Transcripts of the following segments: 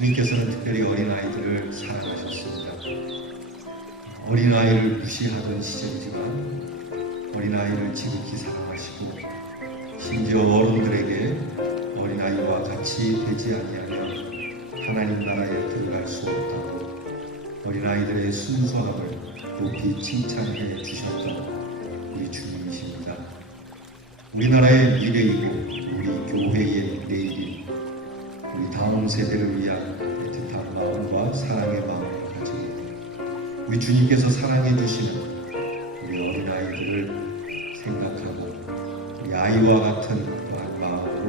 주님께서는 특별히 어린아이들을 사랑하셨습니다. 어린아이를 무시하던 시절이지만 어린아이를 지극히 사랑하시고 심지어 어른들에게 어린아이와 같이 되지 아니하면 하나님 나라에 들어갈 수 없다고 어린아이들의 순수함을 높이 칭찬해 주셨던 우리 주님이십니다. 우리나라의 미래이고 우리 교회의 내일인 우리 다음 세대를 위한 애틋한 마음과 사랑의 마음을 가지고 우리 주님께서 사랑해 주시는 우리 어린아이들을 생각하고 우리 아이와 같은 그러한 마음으로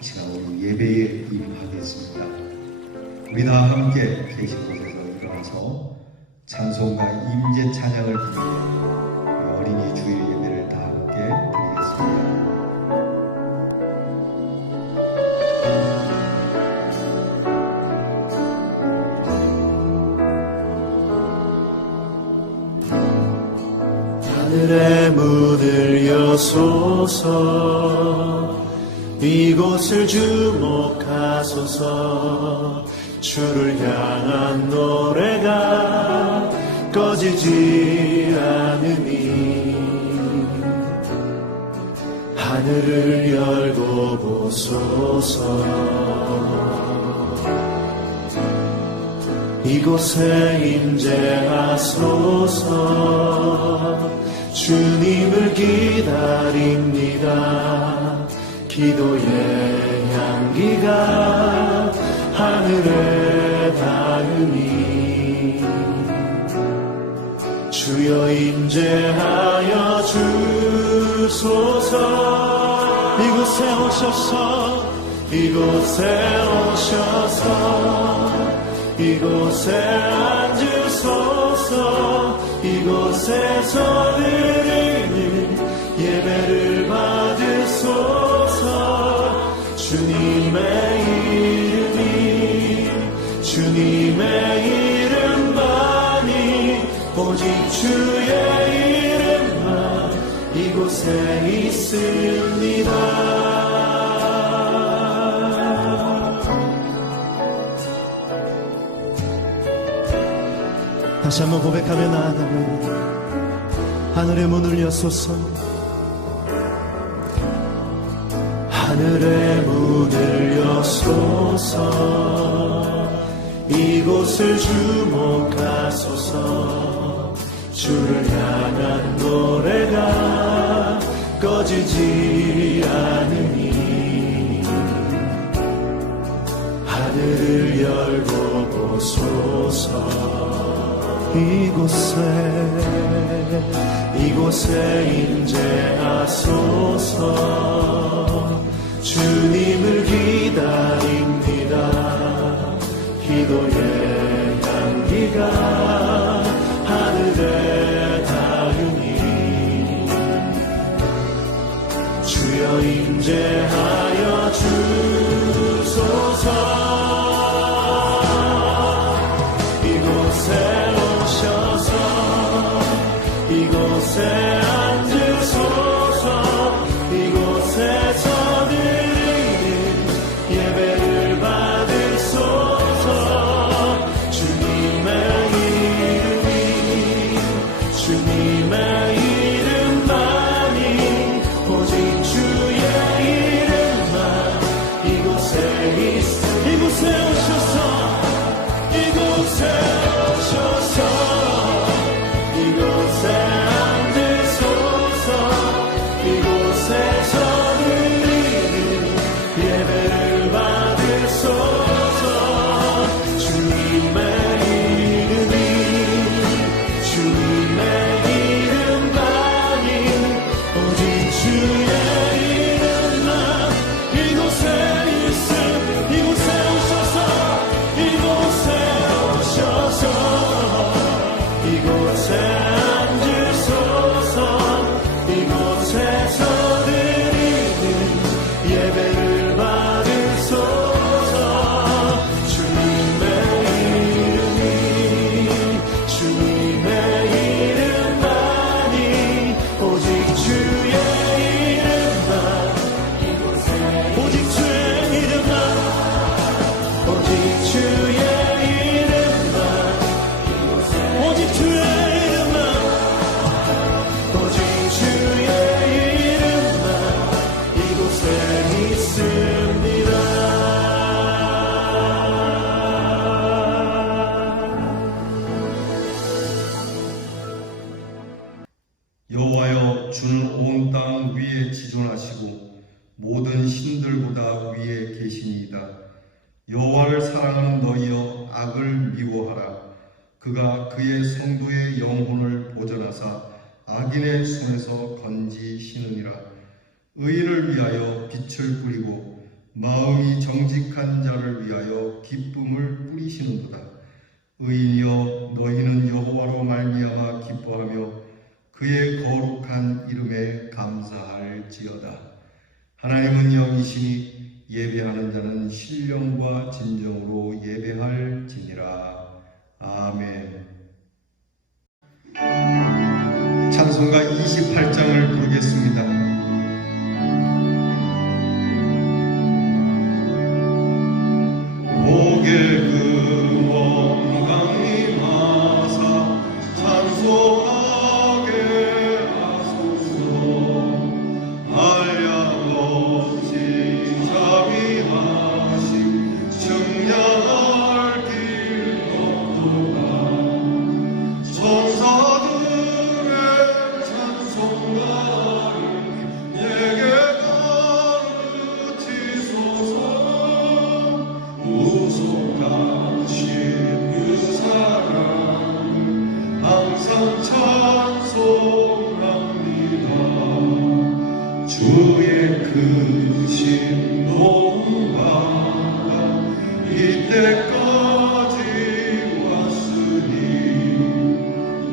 이 시간 우리 예배에 임하겠습니다. 우리 다 함께 계신 곳에서 일어나서 찬송가 임재 찬양을 부르며 우리 어린이 주일 예배를 다 함께 드리겠습니다. 하늘의 문을 여소서 이곳을 주목하소서 주를 향한 노래가 꺼지지 않으니 하늘을 열고 보소서 이곳에 임재하소서 주님을 기다립니다. 기도의 향기가 하늘에 닿으니 주여 임재하여 주소서 이곳에 오셔서 이곳에 오셔서 이곳에 앉으소서 이곳에서 드리는 예배를 받으소서 주님의 이름만이 오직 주의 이름만 이곳에 있습니다. 다시 한번 고백하며 나아가면 하늘의 문을 여소서 하늘의 문을 여소서 이곳을 주목하소서 주를 향한 노래가 꺼지지 않으니 하늘을 열고 보소서 이곳에 임재하소서 주님을 기다립니다. 기도의 향기가 하늘에 닿으니 주여 임재하여 주소서 이곳에 앉으소서 이곳에서 드리는 예배를 받으소서 주님의 이름만이 오직 주의 이름만 이곳에 오셔서 이곳에 앉으소서 이곳에서 드리는 예배를 받으소서 주님의 이름만이 오직 주의 이름만 이곳에 오셔서 이곳에 앉으소서 이곳에서 드리는 예배를 받으소서 주님의 이름만이 오직 주의 이름만 오직 주의 이름만 오직 주의 지존하시고 모든 신들보다 위에 계시니이다. 여호와를 사랑하는 너희여 악을 미워하라. 그가 그의 성도의 영혼을 보전하사 악인의 손에서 건지시느니라. 의인을 위하여 빛을 뿌리고 마음이 정직한 자를 위하여 기쁨을 뿌리시는도다. 의인이여 너희는 여호와로 말미암아 기뻐하며 그의 거룩한 이름에 감사할지어다. 하나님은 영이시니 예배하는 자는 신령과 진정으로 예배할지니라. 아멘. 찬송가 28장을 부르겠습니다. 목에 금원 강림하사 찬송하게 하소서. 한량없이 자비하심 증량할 길 없도다. 천사들의 찬송가를 내게 가르치소서. 우속하신 그 사랑을 항상 찬송합니다. 주의 크신 도움받아 이때까지 왔으니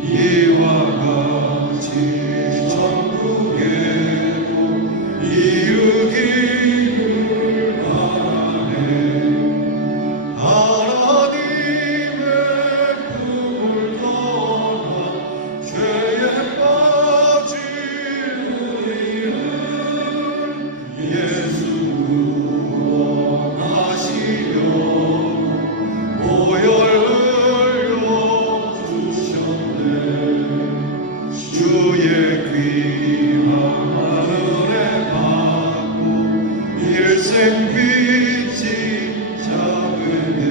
이와 같이 전국에도 이루기를 바라네. 하나님의 품을 떠나 죄에 빠진 우리를 예수 구원하시려고 보혈 흘려주셨네. 주의 귀한 은혜 받고 일생 빚진 자되네.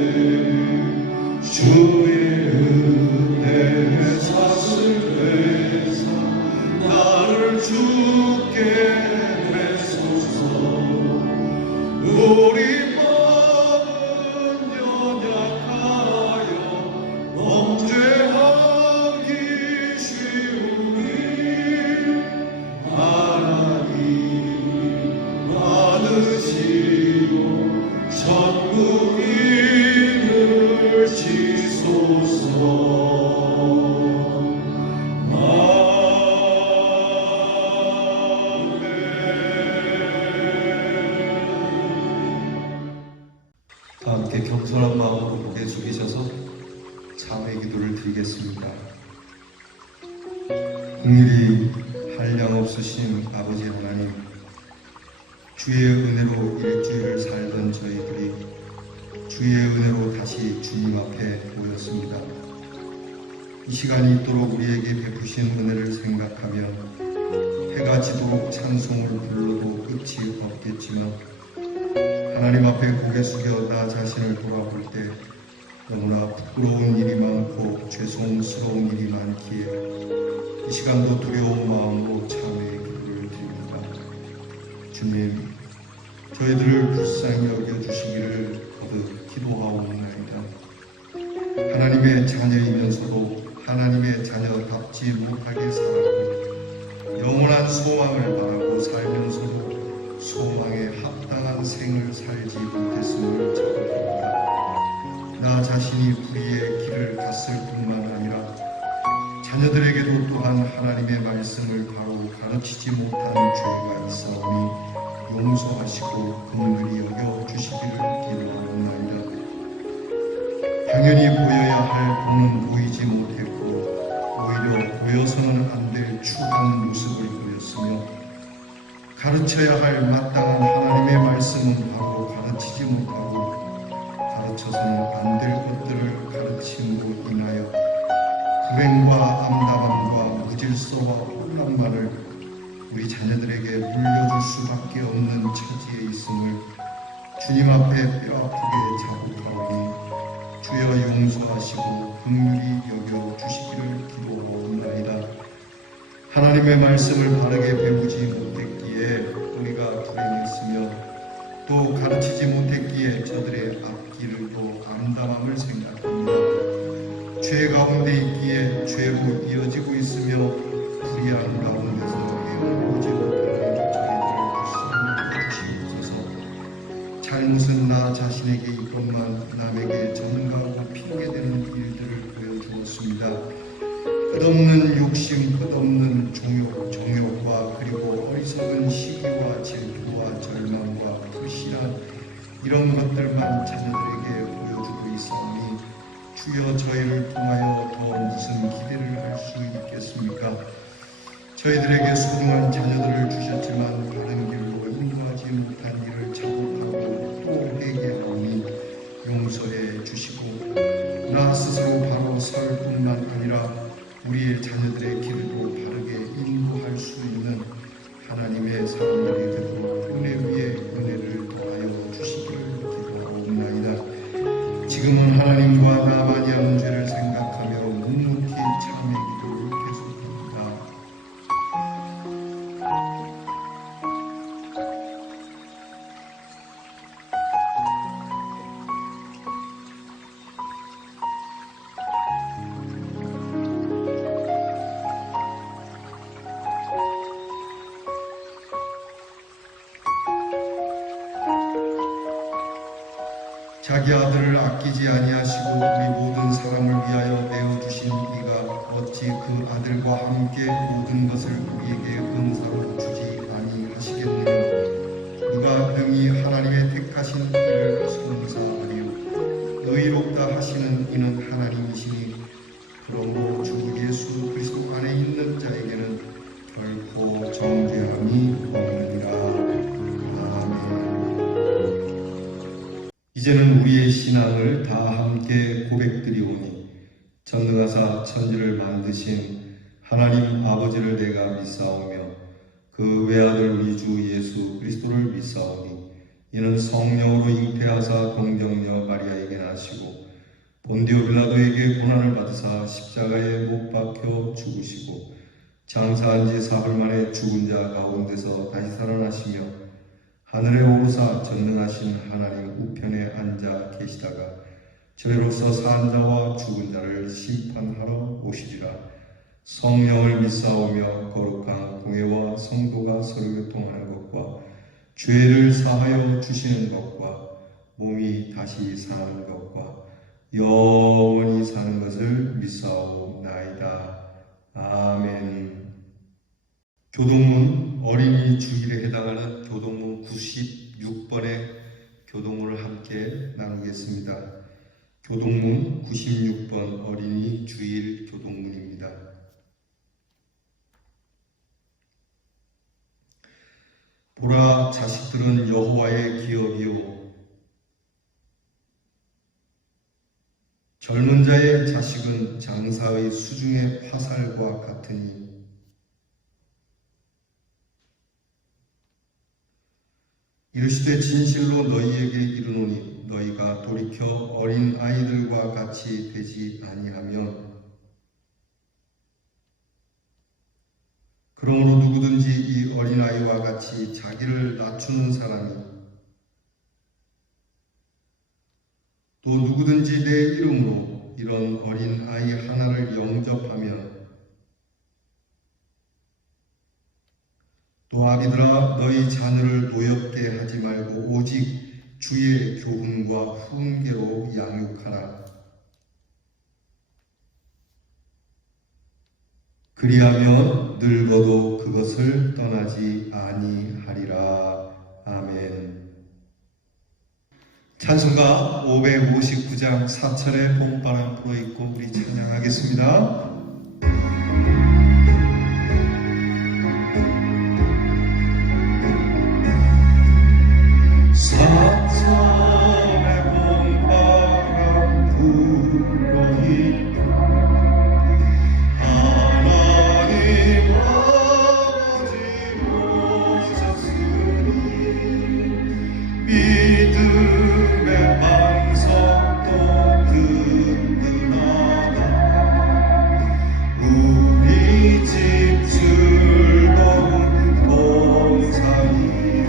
주의 은혜에 샀을 회사 나를 주께 맺소서. 우리 마음은 연약하여 범죄하기 쉬우니 하나님 받으시고 천국인을 지소서. 다 함께 겸손한 마음으로 고개 숙이셔서 참회 기도를 드리겠습니다. 긍휼히 한량 없으신 아버지 하나님, 주의 은혜로 일주일을 살던 저희들이 주의 은혜로 다시 주님 앞에 모였습니다. 이 시간이 있도록 우리에게 베푸신 은혜를 생각하며 해가 지도록 찬송을 불러도 끝이 없겠지만 하나님 앞에 고개 숙여 나 자신을 돌아볼 때 너무나 부끄러운 일이 많고 죄송스러운 일이 많기에 이 시간도 두려운 마음으로 참회의 기도를 드립니다. 주님, 저희들을 불쌍히 여겨주시기를 거듭 기도하옵나이다. 하나님의 자녀이면서도 하나님의 자녀답지 못하게 살아가고 영원한 소망을 바라고 살면서도 소망에 합당한 생을 살지 못했음을 자복합니다. 나 자신이 불의의 길을 갔을 뿐만 아니라 자녀들에게도 또한 하나님의 말씀을 바로 가르치지 못한 죄가 있사오니 용서하시고 긍휼히 여겨 주시기를 기도하옵나이다. 당연히 보여야 할 보는 보이지 못했고 오히려 보여서는 안 될 추한 모습을 보였으며 가르쳐야 할 마땅한 하나님의 말씀은 바로 가르치지 못하고 가르쳐서는 안 될 것들을 가르침으로 인하여 불행과 암담함과 무질서와 혼란만을 우리 자녀들에게 물려줄 수밖에 없는 처지에 있음을 주님 앞에 뼈아프게 자복하오니 주여 용서하시고 긍휼히 여겨주시기를 기도하옵나이다. 하나님의 말씀을 바르게 배우지 못했기에 또 가르치지 못했기에 저들의 앞길을 또 암담함을 생각합니다. 죄 가운데 있기에 죄로 이어지고 있으며 불의한 가운데서 헤어보지 못하는 저희들을 주시옵소서. 잘못은 나 자신에게 있건만 남에게 전가하고 핑계대는 일들을 보여주었습니다. 끝없는 욕심, 끝없는 정욕과 그리고 어리석은 시기와 질투와 절망과 불신한 이런 것들만 자녀들에게 보여주고 있사오니 주여 저희를 통하여 더 무슨 기대를 할 수 있겠습니까? 저희들에게 소중한 자녀들을 주셨지만 바른 길로 인도하지 못한 일을 자복하고 또 회개하오니 용서해 주시고 나 스스로 바로 설 뿐만 아니라 우리의 자녀들의 길도 바르게 인도할 수 있는 하나님의 사람들이 되도록 은혜 위에 은혜를 더하여 주시기를 기도하옵나이다. 지금은 하나님과 나만이 한 죄를 생각하며 묵묵히 참의 기도를 계속합니다. 자기 아들을 아끼지 아니하시고 우리 모든 사람을 위하여 내어주신 이가 어찌 그 아들과 함께 모든 것을 우리에게 은사로 주지 아니하시겠느냐. 누가 능히 하나님의 택하신 이를 선사하리요. 의롭다 하시는 이는 하나님이시니 그러므로 주 예수 그리스도 안에 있는 자에게는 결코 정죄함이 없느니라. 이제는 우리의 신앙을 다 함께 고백드리오니 전능하사 천지를 만드신 하나님 아버지를 내가 믿사오며 그 외아들 우리 주 예수 그리스도를 믿사오니 이는 성령으로 잉태하사 동정녀 마리아에게 나시고 본디오 빌라도에게 고난을 받으사 십자가에 못 박혀 죽으시고 장사한 지 사흘 만에 죽은 자 가운데서 다시 살아나시며 하늘에 오르사 전능하신 하나님 우편에 앉아 계시다가 저희로서 산 자와 죽은 자를 심판하러 오시리라. 성령을 믿사오며 거룩한 공회와 성도가 서로 교통하는 것과 죄를 사하여 주시는 것과 몸이 다시 사는 것과 영원히 사는 것을 믿사오나이다. 아멘. 교동문 어린이 주일에 해당하는 교동문 96번의 교동문을 함께 나누겠습니다. 교동문 96번 어린이 주일 교동문입니다. 보라, 자식들은 여호와의 기업이요 젊은 자의 자식은 장사의 수중의 화살과 같으니 이르시되 진실로 너희에게 이르노니 너희가 돌이켜 어린 아이들과 같이 되지 아니하면 그러므로 누구든지 이 어린아이와 같이 자기를 낮추는 사람이 또 누구든지 내 이름으로 이런 어린아이 하나를 영접하면 또 아비들아 너희 자녀를 노엽게 하지 말고 오직 주의 교훈과 훈계로 양육하라. 그리하면 늙어도 그것을 떠나지 아니하리라. 아멘. 찬송가 559장 4절에 봄바람 불어있고 우리 찬양하겠습니다. 사천의 봄바람 불어있고 하나님 아버지 오셨으니 믿음의 반석도 든든하다. 우리 집 즐거운 동산이여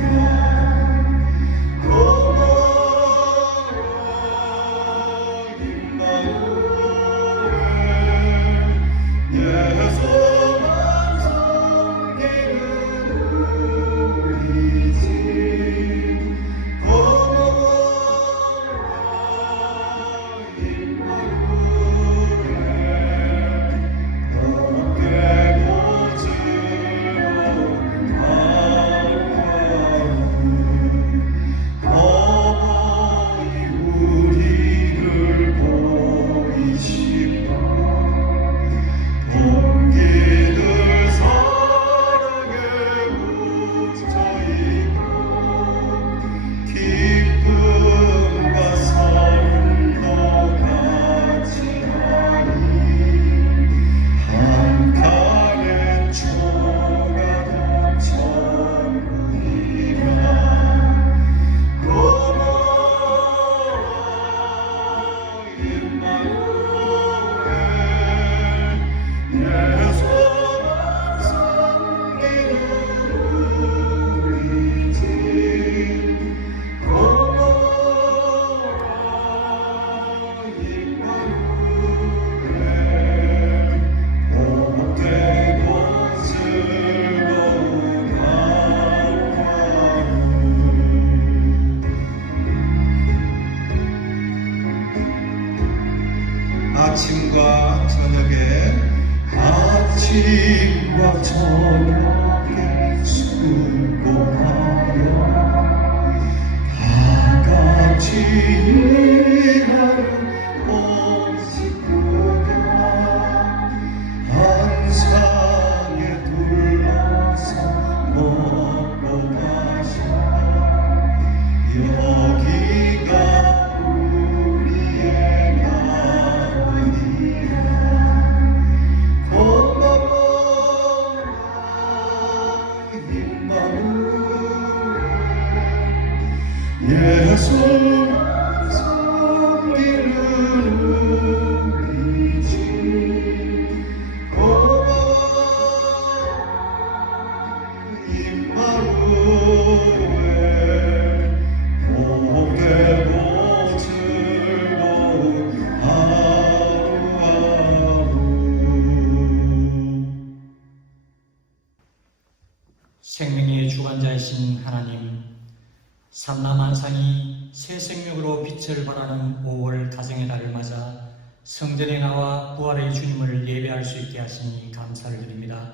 아침과 저녁에 수고하여 다 같이 일하는 오직구나 한 상에 둘러서 먹고 마셔 여기가 우리의 가문이야 고마워 예수 섬기는 우리 주 고마워 임마누엘 복되고 즐거운 하루하루. 생명의 주관자이신 하나님, 삼라만상이 새 생명으로 빛을 발하는 5월 가정의 달을 맞아 성전에 나와 부활의 주님을 예배할 수 있게 하시니 감사를 드립니다.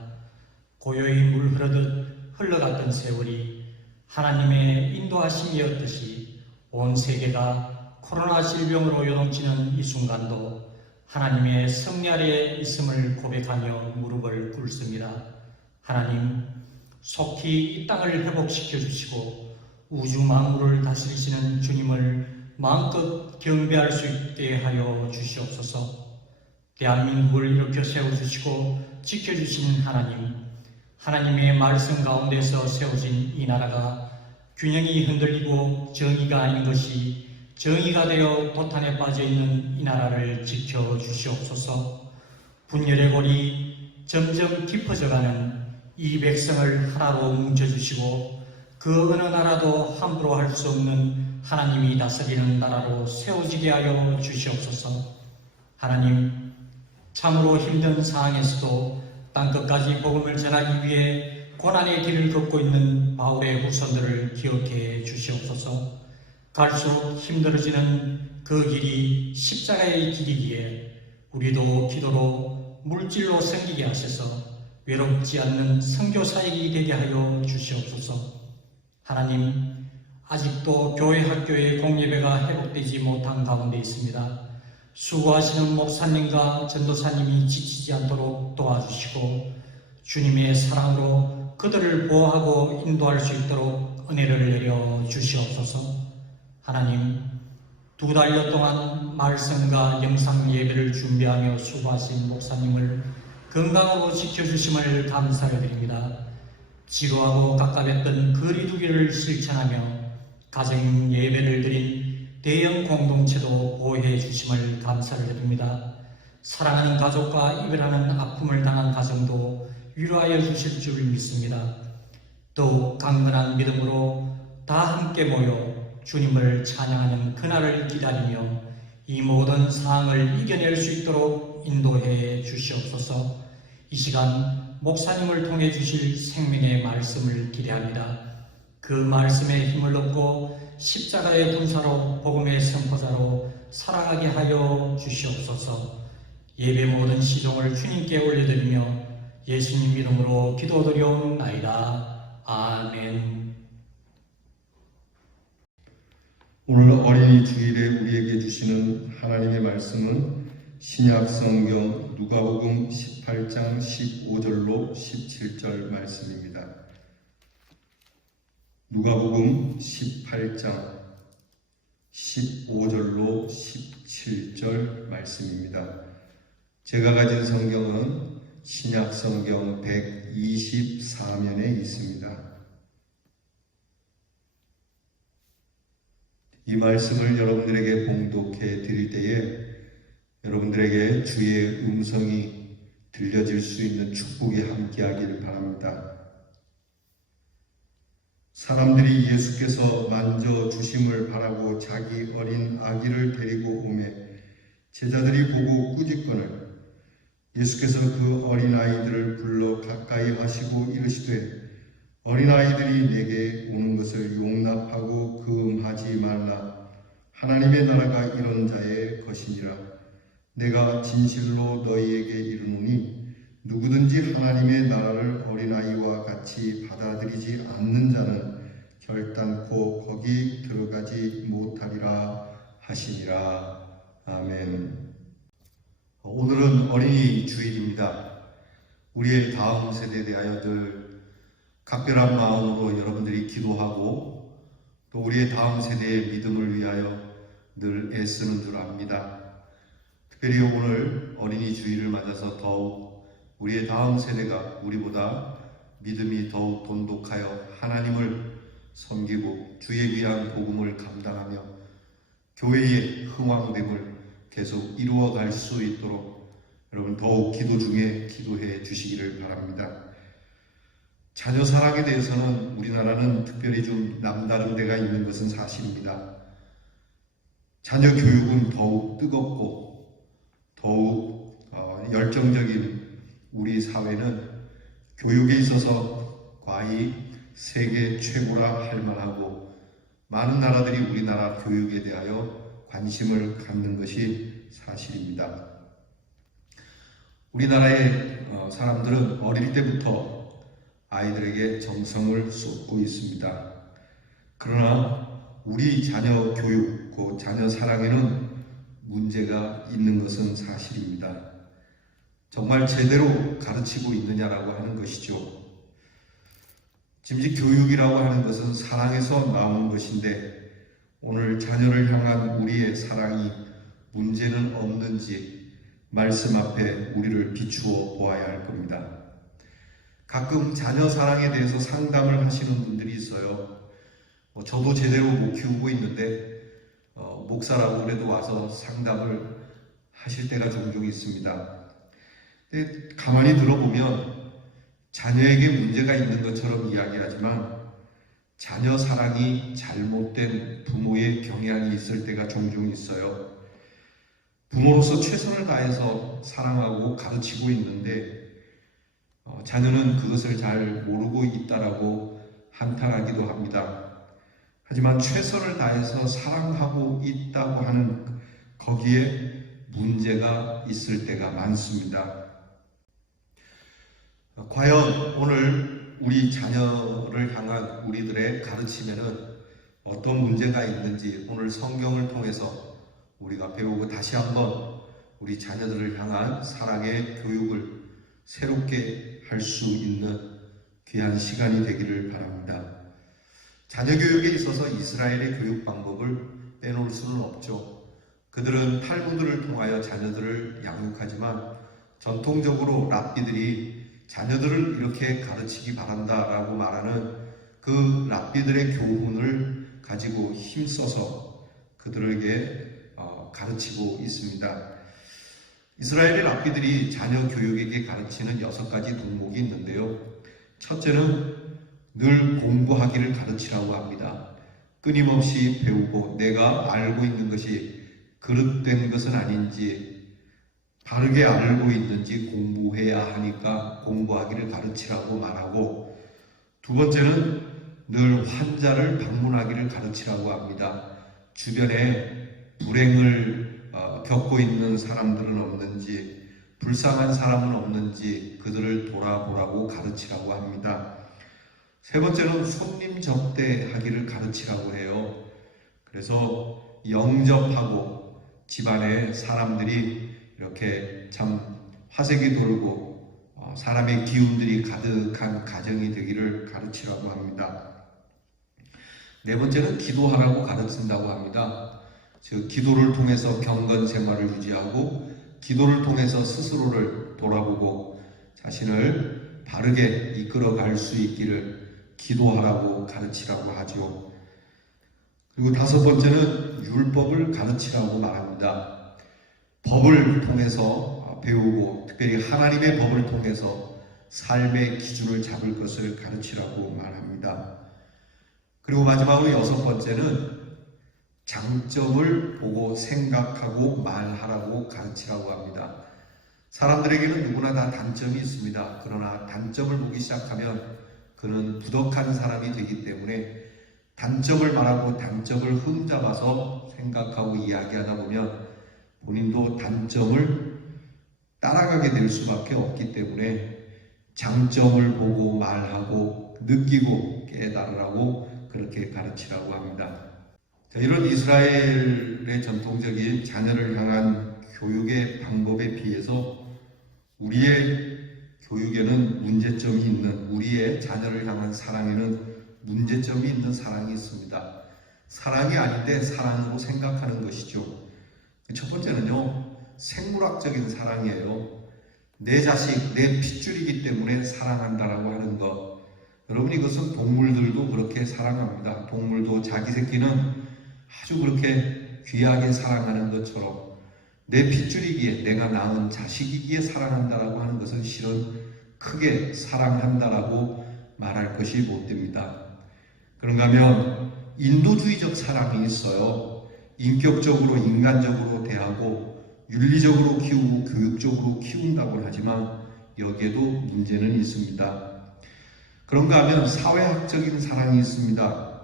고요히 물 흐르듯 흘러갔던 세월이 하나님의 인도하심이었듯이 온 세계가 코로나 질병으로 요동치는 이 순간도 하나님의 섭리 아래에 있음을 고백하며 무릎을 꿇습니다. 하나님, 속히 이 땅을 회복시켜 주시고 우주 만물을 다스리시는 주님을 마음껏 경배할 수 있게 하여 주시옵소서. 대한민국을 일으켜 세워주시고 지켜주시는 하나님, 하나님의 말씀 가운데서 세워진 이 나라가 균형이 흔들리고 정의가 아닌 것이 정의가 되어 도탄에 빠져있는 이 나라를 지켜주시옵소서. 분열의 골이 점점 깊어져가는 이 백성을 하나로 뭉쳐주시고 그 어느 나라도 함부로 할 수 없는 하나님이 다스리는 나라로 세워지게 하여 주시옵소서. 하나님, 참으로 힘든 상황에서도 땅끝까지 복음을 전하기 위해 고난의 길을 걷고 있는 바울의 후손들을 기억해 주시옵소서. 갈수록 힘들어지는 그 길이 십자가의 길이기에 우리도 기도로 물질로 섬기게 하셔서 외롭지 않는 선교사역이 되게 하여 주시옵소서. 하나님, 아직도 교회 학교의 공예배가 회복되지 못한 가운데 있습니다. 수고하시는 목사님과 전도사님이 지치지 않도록 도와주시고 주님의 사랑으로 그들을 보호하고 인도할 수 있도록 은혜를 내려 주시옵소서. 하나님, 2달여 동안 말씀과 영상 예배를 준비하며 수고하신 목사님을 건강으로 지켜주심을 감사를 드립니다. 지루하고 깝깝했던 거리두기를 실천하며 가정 예배를 드린 대형 공동체도 보호해 주심을 감사를 드립니다. 사랑하는 가족과 이별하는 아픔을 당한 가정도 위로하여 주실 줄 믿습니다. 더욱 강건한 믿음으로 다 함께 모여 주님을 찬양하는 그날을 기다리며 이 모든 상황을 이겨낼 수 있도록 인도해 주시옵소서. 이 시간 목사님을 통해 주실 생명의 말씀을 기대합니다. 그 말씀에 힘을 얻고 십자가의 군사로 복음의 선포자로 살아가게 하여 주시옵소서. 예배 모든 시종을 주님께 올려드리며 예수님 이름으로 기도드리옵나이다. 아멘. 오늘 어린이 주일에 우리에게 주시는 하나님의 말씀은 신약 성경 누가복음 18장 15절로 17절 말씀입니다. 누가복음 18장 15절로 17절 말씀입니다. 제가 가진 성경은 신약 성경 124면에 있습니다. 이 말씀을 여러분들에게 봉독해 드릴 때에 여러분들에게 주의 음성이 들려질 수 있는 축복이 함께하기를 바랍니다. 사람들이 예수께서 만져주심을 바라고 자기 어린 아기를 데리고 오매 제자들이 보고 꾸짖거늘 예수께서 그 어린아이들을 불러 가까이 하시고 이르시되 어린아이들이 내게 오는 것을 용납하고 금하지 말라. 하나님의 나라가 이런 자의 것이니라. 내가 진실로 너희에게 이르노니 누구든지 하나님의 나라를 어린아이와 같이 받아들이지 않는 자는 결단코 거기 들어가지 못하리라 하시니라. 아멘. 오늘은 어린이 주일입니다. 우리의 다음 세대에 대하여 늘 각별한 마음으로 여러분들이 기도하고 또 우리의 다음 세대의 믿음을 위하여 늘 애쓰는 줄 압니다. 특별히 오늘 어린이 주일을 맞아서 더욱 우리의 다음 세대가 우리보다 믿음이 더욱 돈독하여 하나님을 섬기고 주의 귀한 복음을 감당하며 교회의 흥왕됨을 계속 이루어갈 수 있도록 여러분 더욱 기도 중에 기도해 주시기를 바랍니다. 자녀 사랑에 대해서는 우리나라는 특별히 좀 남다른 데가 있는 것은 사실입니다. 자녀 교육은 더욱 뜨겁고 더욱 열정적인 우리 사회는 교육에 있어서 과히 세계 최고라 할 만하고 많은 나라들이 우리나라 교육에 대하여 관심을 갖는 것이 사실입니다. 우리나라의 사람들은 어릴 때부터 아이들에게 정성을 쏟고 있습니다. 그러나 우리 자녀 교육, 그 자녀 사랑에는 문제가 있는 것은 사실입니다. 정말 제대로 가르치고 있느냐라고 하는 것이죠. 짐짓 교육이라고 하는 것은 사랑에서 나오는 것인데 오늘 자녀를 향한 우리의 사랑이 문제는 없는지 말씀 앞에 우리를 비추어 보아야 할 겁니다. 가끔 자녀 사랑에 대해서 상담을 하시는 분들이 있어요. 저도 제대로 못 키우고 있는데 목사라고 그래도 와서 상담을 하실 때가 종종 있습니다. 근데 가만히 들어보면 자녀에게 문제가 있는 것처럼 이야기하지만 자녀 사랑이 잘못된 부모의 경향이 있을 때가 종종 있어요. 부모로서 최선을 다해서 사랑하고 가르치고 있는데 자녀는 그것을 잘 모르고 있다라고 한탄하기도 합니다. 하지만 최선을 다해서 사랑하고 있다고 하는 거기에 문제가 있을 때가 많습니다. 과연 오늘 우리 자녀를 향한 우리들의 가르침에는 어떤 문제가 있는지 오늘 성경을 통해서 우리가 배우고 다시 한번 우리 자녀들을 향한 사랑의 교육을 새롭게 할 수 있는 귀한 시간이 되기를 바랍니다. 자녀 교육에 있어서 이스라엘의 교육 방법을 빼놓을 수는 없죠. 그들은 탈무드를 통하여 자녀들을 양육하지만 전통적으로 랍비들이 자녀들을 이렇게 가르치기 바란다라고 말하는 그 랍비들의 교훈을 가지고 힘써서 그들에게 가르치고 있습니다. 이스라엘의 랍비들이 자녀 교육에게 가르치는 6가지 덕목이 있는데요. 첫째는 늘 공부하기를 가르치라고 합니다. 끊임없이 배우고 내가 알고 있는 것이 그릇된 것은 아닌지 바르게 알고 있는지 공부해야 하니까 공부하기를 가르치라고 말하고, 두 번째는 늘 환자를 방문하기를 가르치라고 합니다. 주변에 불행을 겪고 있는 사람들은 없는지, 불쌍한 사람은 없는지 그들을 돌아보라고 가르치라고 합니다. 세 번째는 손님 접대하기를 가르치라고 해요. 그래서 영접하고 집안에 사람들이 이렇게 참 화색이 돌고 사람의 기운들이 가득한 가정이 되기를 가르치라고 합니다. 네 번째는 기도하라고 가르친다고 합니다. 즉 기도를 통해서 경건 생활을 유지하고 기도를 통해서 스스로를 돌아보고 자신을 바르게 이끌어갈 수 있기를 기도하라고 가르치라고 하죠. 그리고 다섯 번째는 율법을 가르치라고 말합니다. 법을 통해서 배우고 특별히 하나님의 법을 통해서 삶의 기준을 잡을 것을 가르치라고 말합니다. 그리고 마지막으로 여섯 번째는 장점을 보고 생각하고 말하라고 가르치라고 합니다. 사람들에게는 누구나 다 단점이 있습니다. 그러나 단점을 보기 시작하면 그는 부덕한 사람이 되기 때문에 단점을 말하고 단점을 흠잡아서 생각하고 이야기하다 보면 본인도 단점을 따라가게 될 수밖에 없기 때문에 장점을 보고 말하고 느끼고 깨달으라고 그렇게 가르치라고 합니다. 자, 이런 이스라엘의 전통적인 자녀를 향한 교육의 방법에 비해서 우리의 교육에는 문제점이 있는, 우리의 자녀를 향한 사랑에는 문제점이 있는 사랑이 있습니다. 사랑이 아닌데 사랑으로 생각하는 것이죠. 첫 번째는요, 생물학적인 사랑이에요. 내 자식, 내 핏줄이기 때문에 사랑한다라고 하는 것. 여러분, 이것은 동물들도 그렇게 사랑합니다. 동물도 자기 새끼는 아주 그렇게 귀하게 사랑하는 것처럼 내 핏줄이기에, 내가 낳은 자식이기에 사랑한다라고 하는 것은 실은 크게 사랑한다라고 말할 것이 못 됩니다. 그런가 하면 인도주의적 사랑이 있어요. 인격적으로, 인간적으로 대하고 윤리적으로 키우고 교육적으로 키운다고 하지만 여기에도 문제는 있습니다. 그런가 하면 사회학적인 사랑이 있습니다.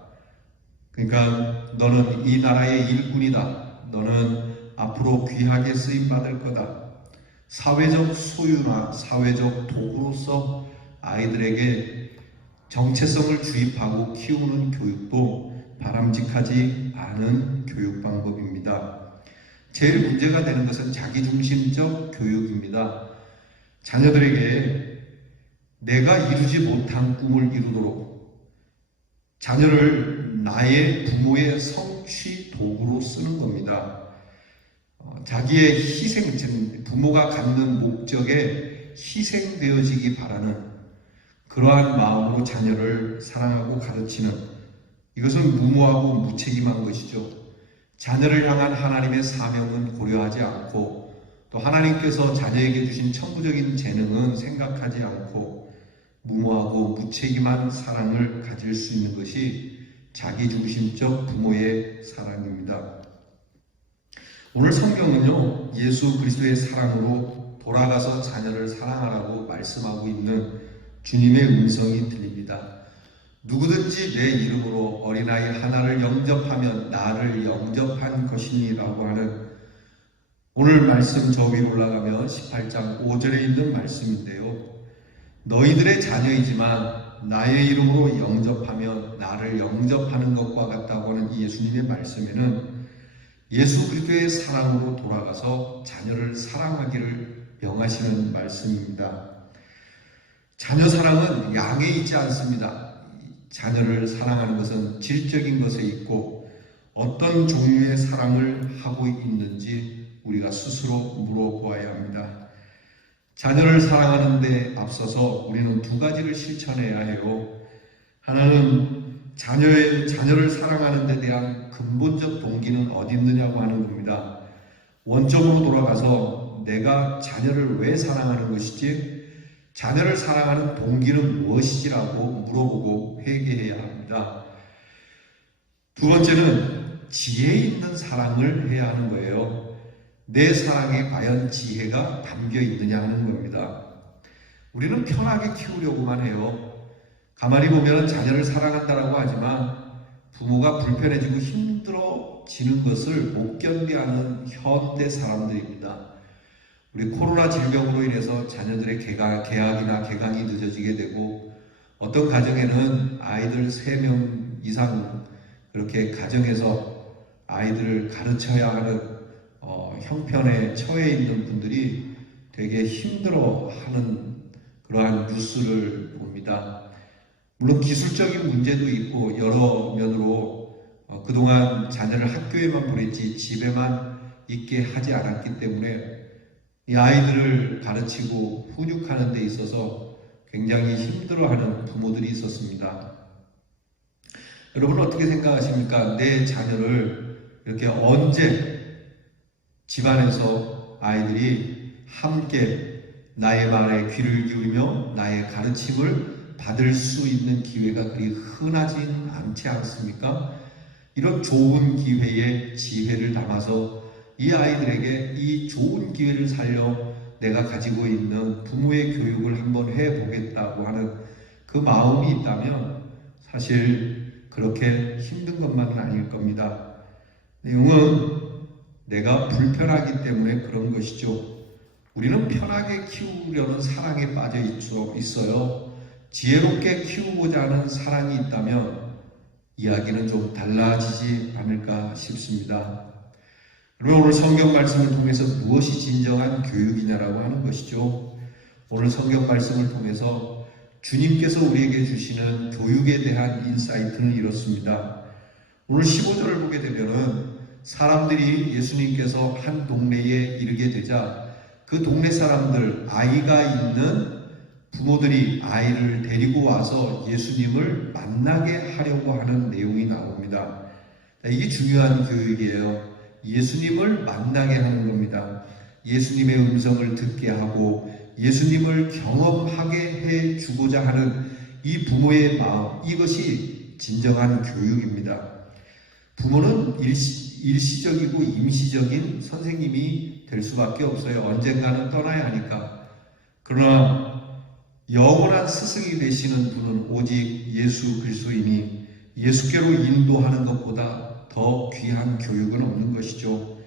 그러니까 너는 이 나라의 일꾼이다. 너는 앞으로 귀하게 쓰임받을 거다. 사회적 소유나 사회적 도구로서 아이들에게 정체성을 주입하고 키우는 교육도 바람직하지 않은 교육 방법입니다. 제일 문제가 되는 것은 자기중심적 교육입니다. 자녀들에게 내가 이루지 못한 꿈을 이루도록 자녀를 나의 부모의 성취 도구로 쓰는 겁니다. 자기의 희생, 즉 부모가 갖는 목적에 희생되어지기 바라는 그러한 마음으로 자녀를 사랑하고 가르치는, 이것은 무모하고 무책임한 것이죠. 자녀를 향한 하나님의 사명은 고려하지 않고 또 하나님께서 자녀에게 주신 천부적인 재능은 생각하지 않고 무모하고 무책임한 사랑을 가질 수 있는 것이 자기중심적 부모의 사랑입니다. 오늘 성경은요, 예수 그리스도의 사랑으로 돌아가서 자녀를 사랑하라고 말씀하고 있는 주님의 음성이 들립니다. 누구든지 내 이름으로 어린아이 하나를 영접하면 나를 영접한 것이니라고 하는, 오늘 말씀 저 위로 올라가면 18장 5절에 있는 말씀인데요. 너희들의 자녀이지만 나의 이름으로 영접하면 나를 영접하는 것과 같다고 하는 이 예수님의 말씀에는 예수 그리스도의 사랑으로 돌아가서 자녀를 사랑하기를 명하시는 말씀입니다. 자녀 사랑은 양에 있지 않습니다. 자녀를 사랑하는 것은 질적인 것에 있고 어떤 종류의 사랑을 하고 있는지 우리가 스스로 물어보아야 합니다. 자녀를 사랑하는 데 앞서서 우리는 두 가지를 실천해야 해요. 하나는 자녀를 사랑하는 데 대한 근본적 동기는 어디 있느냐고 하는 겁니다. 원점으로 돌아가서 내가 자녀를 왜 사랑하는 것이지, 자녀를 사랑하는 동기는 무엇이지라고 물어보고 회개해야 합니다. 두 번째는 지혜 있는 사랑을 해야 하는 거예요. 내 사랑에 과연 지혜가 담겨 있느냐 하는 겁니다. 우리는 편하게 키우려고만 해요. 가만히 보면 자녀를 사랑한다라고 하지만 부모가 불편해지고 힘들어지는 것을 못 견디하는 현대 사람들입니다. 우리 코로나 질병으로 인해서 자녀들의 개학이나 개강이 늦어지게 되고, 어떤 가정에는 아이들 3명 이상 그렇게 가정에서 아이들을 가르쳐야 하는 형편에 처해 있는 분들이 되게 힘들어하는 그러한 뉴스를 봅니다. 물론 기술적인 문제도 있고 여러 면으로 그동안 자녀를 학교에만 보냈지 집에만 있게 하지 않았기 때문에 이 아이들을 가르치고 훈육하는 데 있어서 굉장히 힘들어하는 부모들이 있었습니다. 여러분 어떻게 생각하십니까? 내 자녀를 이렇게 언제 집안에서 아이들이 함께 나의 말에 귀를 기울이며 나의 가르침을 받을 수 있는 기회가 그리 흔하진 않지 않습니까? 이런 좋은 기회에 지혜를 담아서 이 아이들에게 이 좋은 기회를 살려 내가 가지고 있는 부모의 교육을 한번 해보겠다고 하는 그 마음이 있다면 사실 그렇게 힘든 것만은 아닐 겁니다. 내용은 내가 불편하기 때문에 그런 것이죠. 우리는 편하게 키우려는 사랑에 빠져 있어요. 지혜롭게 키우고자 하는 사랑이 있다면 이야기는 좀 달라지지 않을까 싶습니다. 그러면 오늘 성경 말씀을 통해서 무엇이 진정한 교육이냐라고 하는 것이죠. 오늘 성경 말씀을 통해서 주님께서 우리에게 주시는 교육에 대한 인사이트는 이렇습니다. 오늘 15절을 보게 되면은 사람들이 예수님께서 한 동네에 이르게 되자 그 동네 사람들, 아이가 있는 부모들이 아이를 데리고 와서 예수님을 만나게 하려고 하는 내용이 나옵니다. 이게 중요한 교육이에요. 예수님을 만나게 하는 겁니다. 예수님의 음성을 듣게 하고 예수님을 경험하게 해 주고자 하는 이 부모의 마음, 이것이 진정한 교육입니다. 부모는 일시적이고 임시적인 선생님이 될 수밖에 없어요. 언젠가는 떠나야 하니까. 그러나 영원한 스승이 되시는 분은 오직 예수 그리스도이니 예수께로 인도하는 것보다 더 귀한 교육은 없는 것이죠.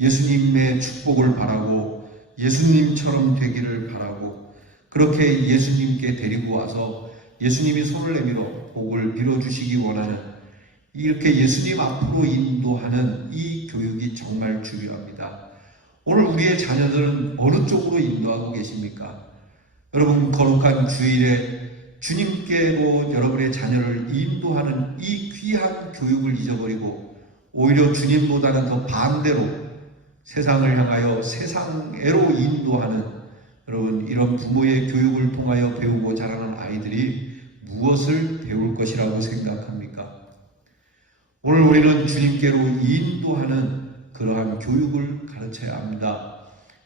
예수님의 축복을 바라고 예수님처럼 되기를 바라고 그렇게 예수님께 데리고 와서 예수님이 손을 내밀어 복을 빌어주시기 원하는 이렇게 예수님 앞으로 인도하는 이 교육이 정말 중요합니다. 오늘 우리의 자녀들은 어느 쪽으로 인도하고 계십니까? 여러분 거룩한 주일에 주님께로 여러분의 자녀를 인도하는 이 귀한 교육을 잊어버리고 오히려 주님보다는 더 반대로 세상을 향하여 세상애로 인도하는 여러분 이런 부모의 교육을 통하여 배우고 자라는 아이들이 무엇을 배울 것이라고 생각합니까? 오늘 우리는 주님께로 인도하는 그러한 교육을 가르쳐야 합니다.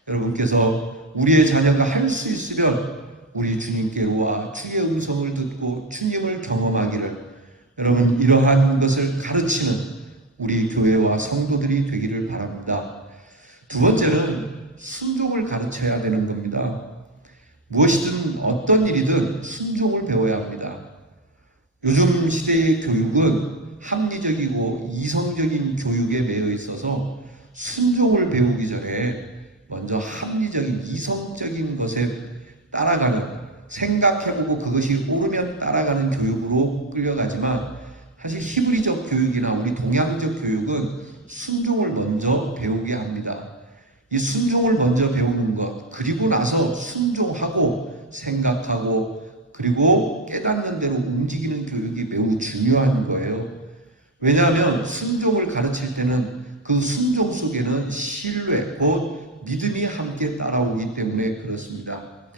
여러분께서 우리의 자녀가 할 수 있으면 우리 주님께로 와 주의 음성을 듣고 주님을 경험하기를 여러분 이러한 것을 가르치는 우리 교회와 성도들이 되기를 바랍니다. 두 번째는 순종을 가르쳐야 되는 겁니다. 무엇이든 어떤 일이든 순종을 배워야 합니다. 요즘 시대의 교육은 합리적이고 이성적인 교육에 매여 있어서 순종을 배우기 전에 먼저 합리적인 이성적인 것에 따라가는 생각해보고 그것이 옳으면 따라가는 교육으로 끌려가지만 사실 히브리적 교육이나 우리 동양적 교육은 순종을 먼저 배우게 합니다. 이 순종을 먼저 배우는 것 그리고 나서 순종하고 생각하고 그리고 깨닫는 대로 움직이는 교육이 매우 중요한 거예요. 왜냐하면 순종을 가르칠 때는 그 순종 속에는 신뢰, 곧 믿음이 함께 따라오기 때문에 그렇습니다.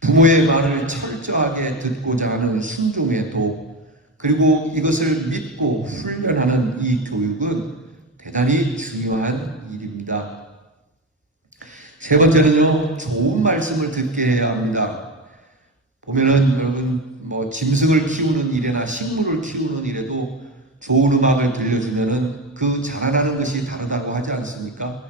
부모의 말을 철저하게 듣고자 하는 순종의 도, 그리고 이것을 믿고 훈련하는 이 교육은 대단히 중요한 일입니다. 세 번째는요, 좋은 말씀을 듣게 해야 합니다. 보면은 여러분 짐승을 키우는 일이나 식물을 키우는 일에도 좋은 음악을 들려주면은 그 자라나는 것이 다르다고 하지 않습니까?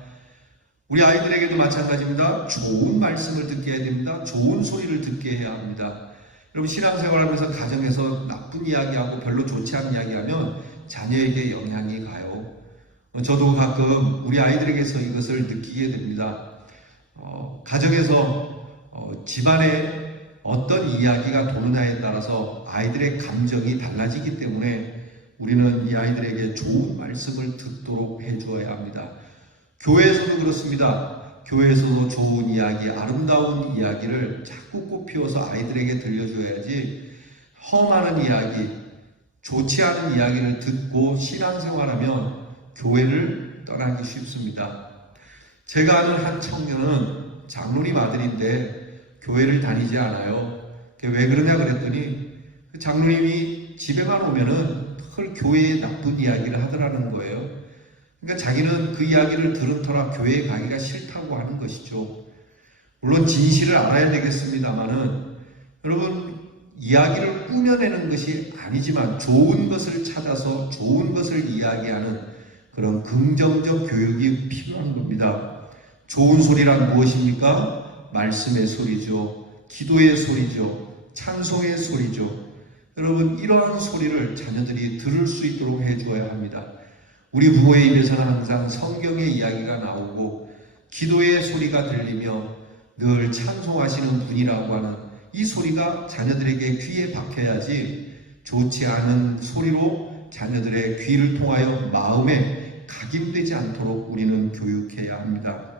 우리 아이들에게도 마찬가지입니다. 좋은 말씀을 듣게 해야 됩니다. 좋은 소리를 듣게 해야 합니다. 여러분 신앙생활하면서 가정에서 나쁜 이야기하고 별로 좋지 않은 이야기하면 자녀에게 영향이 가요. 저도 가끔 우리 아이들에게서 이것을 느끼게 됩니다. 가정에서 집안에 어떤 이야기가 도느냐에 따라서 아이들의 감정이 달라지기 때문에 우리는 이 아이들에게 좋은 말씀을 듣도록 해주어야 합니다. 교회에서도 그렇습니다. 교회에서도 좋은 이야기, 아름다운 이야기를 자꾸 꽃피워서 아이들에게 들려줘야지 험하는 이야기, 좋지 않은 이야기를 듣고 신앙생활하면 교회를 떠나기 쉽습니다. 제가 아는 한 청년은 장로님 아들인데 교회를 다니지 않아요. 왜 그러냐 그랬더니 그 장로님이 집에만 오면은 늘 교회의 나쁜 이야기를 하더라는 거예요. 그러니까 자기는 그 이야기를 들은 터라 교회에 가기가 싫다고 하는 것이죠. 물론 진실을 알아야 되겠습니다만은 여러분 이야기를 꾸며내는 것이 아니지만 좋은 것을 찾아서 좋은 것을 이야기하는 그런 긍정적 교육이 필요한 겁니다. 좋은 소리란 무엇입니까? 말씀의 소리죠. 기도의 소리죠. 찬송의 소리죠. 여러분 이러한 소리를 자녀들이 들을 수 있도록 해주어야 합니다. 우리 부모의 입에서는 항상 성경의 이야기가 나오고 기도의 소리가 들리며 늘 찬송하시는 분이라고 하는 이 소리가 자녀들에게 귀에 박혀야지 좋지 않은 소리로 자녀들의 귀를 통하여 마음에 각인되지 않도록 우리는 교육해야 합니다.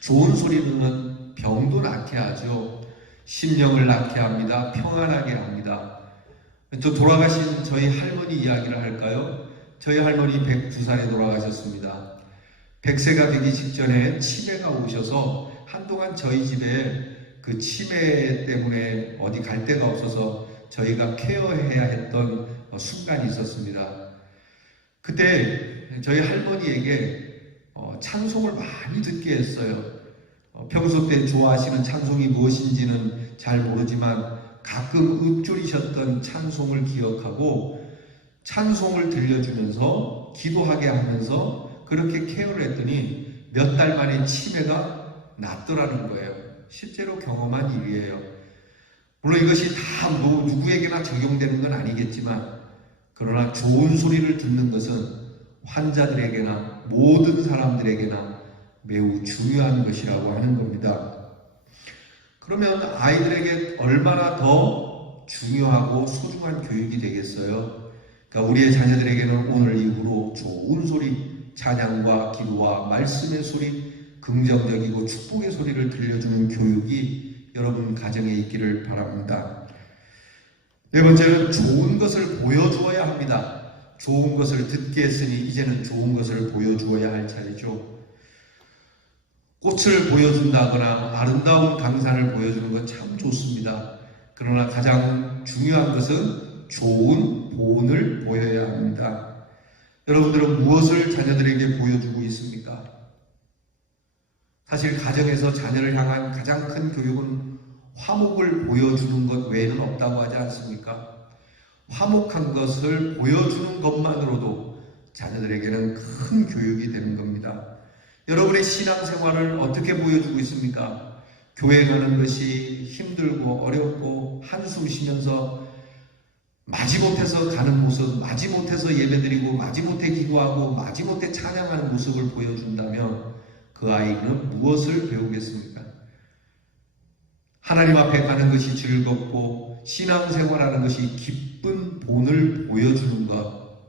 좋은 소리는 병도 낫게 하죠. 심령을 낫게 합니다. 평안하게 합니다. 또 돌아가신 저희 할머니 이야기를 할까요? 저희 할머니 102살에 돌아가셨습니다. 100세가 되기 직전에 치매가 오셔서 한동안 저희 집에 그 치매 때문에 어디 갈 데가 없어서 저희가 케어해야 했던 순간이 있었습니다. 그때 저희 할머니에게 찬송을 많이 듣게 했어요. 평소 때 좋아하시는 찬송이 무엇인지는 잘 모르지만 가끔 읊조리셨던 찬송을 기억하고 찬송을 들려주면서 기도하게 하면서 그렇게 케어를 했더니 몇 달 만에 치매가 낫더라는 거예요. 실제로 경험한 일이에요. 물론 이것이 다 누구에게나 적용되는 건 아니겠지만 그러나 좋은 소리를 듣는 것은 환자들에게나 모든 사람들에게나 매우 중요한 것이라고 하는 겁니다. 그러면 아이들에게 얼마나 더 중요하고 소중한 교육이 되겠어요? 그러니까 우리의 자녀들에게는 오늘 이후로 좋은 소리, 찬양과 기도와 말씀의 소리, 긍정적이고 축복의 소리를 들려주는 교육이 여러분 가정에 있기를 바랍니다. 네 번째는 좋은 것을 보여주어야 합니다. 좋은 것을 듣게 했으니 이제는 좋은 것을 보여주어야 할 차례죠. 꽃을 보여준다거나 아름다운 강산을 보여주는 건 참 좋습니다. 그러나 가장 중요한 것은 좋은 본을 보여야 합니다. 여러분들은 무엇을 자녀들에게 보여주고 있습니까? 사실 가정에서 자녀를 향한 가장 큰 교육은 화목을 보여주는 것 외에는 없다고 하지 않습니까? 화목한 것을 보여주는 것만으로도 자녀들에게는 큰 교육이 되는 겁니다. 여러분의 신앙생활을 어떻게 보여주고 있습니까? 교회 가는 것이 힘들고 어렵고 한숨 쉬면서 마지못해서 가는 모습, 마지못해서 예배드리고 마지못해 기도하고 마지못해 찬양하는 모습을 보여준다면 그 아이는 무엇을 배우겠습니까? 하나님 앞에 가는 것이 즐겁고 신앙생활하는 것이 기쁜 본을 보여주는 것,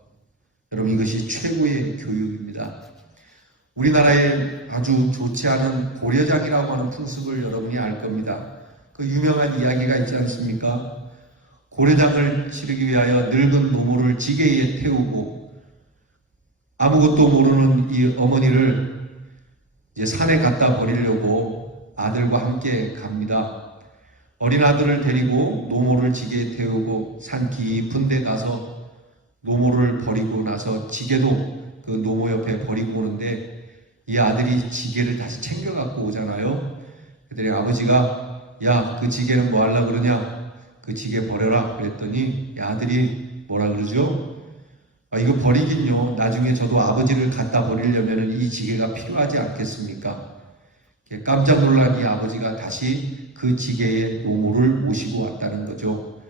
여러분 이것이 최고의 교육입니다. 우리나라에 아주 좋지 않은 고려장이라고 하는 풍습을 여러분이 알 겁니다. 그 유명한 이야기가 있지 않습니까? 고려장을 치르기 위하여 늙은 노모를 지게에 태우고 아무것도 모르는 이 어머니를 이제 산에 갖다 버리려고 아들과 함께 갑니다. 어린 아들을 데리고 노모를 지게에 태우고 산 깊은 데 가서 노모를 버리고 나서 지게도 그 노모 옆에 버리고 오는데 이 아들이 지게를 다시 챙겨 갖고 오잖아요. 그랬더니 아버지가 야, 그 지게는 뭐 하려고 그러냐? 그 지게 버려라 그랬더니 아들이 뭐라 그러죠? 이거 버리긴요. 나중에 저도 아버지를 갖다 버리려면 이 지게가 필요하지 않겠습니까? 깜짝 놀란 이 아버지가 다시 그 지게의 노모를 모시고 왔다는 거죠.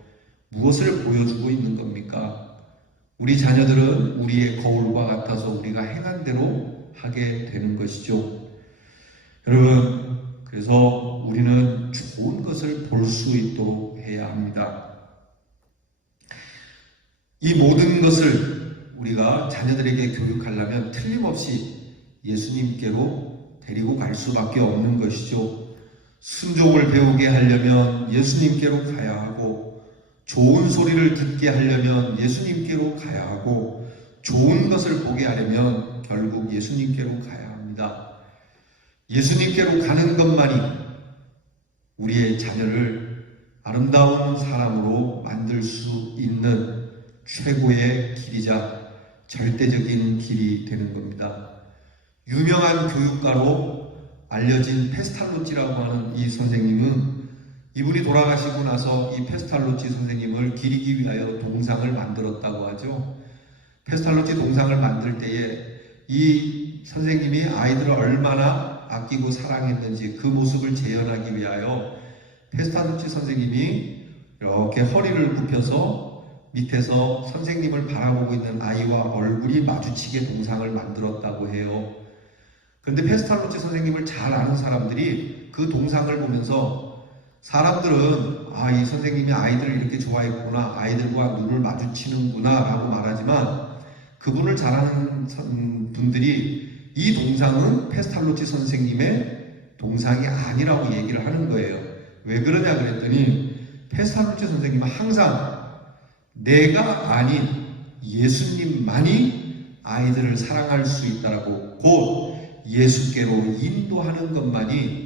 무엇을 보여주고 있는 겁니까? 우리 자녀들은 우리의 거울과 같아서 우리가 행한 대로 하게 되는 것이죠. 여러분, 그래서 우리는 좋은 것을 볼 수 있도록 해야 합니다. 이 모든 것을 우리가 자녀들에게 교육하려면 틀림없이 예수님께로 데리고 갈 수밖에 없는 것이죠. 순종을 배우게 하려면 예수님께로 가야 하고, 좋은 소리를 듣게 하려면 예수님께로 가야 하고, 좋은 것을 보게 하려면 결국 예수님께로 가야 합니다. 예수님께로 가는 것만이 우리의 자녀를 아름다운 사람으로 만들 수 있는 최고의 길이자 절대적인 길이 되는 겁니다. 유명한 교육가로 알려진 페스탈로치라고 하는 이 선생님은 이분이 돌아가시고 나서 이 페스탈로치 선생님을 기리기 위하여 동상을 만들었다고 하죠. 페스탈로치 동상을 만들 때에 이 선생님이 아이들을 얼마나 아끼고 사랑했는지 그 모습을 재현하기 위하여 페스탈로치 선생님이 이렇게 허리를 굽혀서 밑에서 선생님을 바라보고 있는 아이와 얼굴이 마주치게 동상을 만들었다고 해요. 그런데 페스탈로치 선생님을 잘 아는 사람들이 그 동상을 보면서 사람들은 이 선생님이 아이들을 이렇게 좋아했구나, 아이들과 눈을 마주치는구나 라고 말하지만 그분을 잘 아는 분들이 이 동상은 페스탈로치 선생님의 동상이 아니라고 얘기를 하는 거예요. 왜 그러냐 그랬더니 페스탈로치 선생님은 항상 내가 아닌 예수님만이 아이들을 사랑할 수 있다라고, 곧 예수께로 인도하는 것만이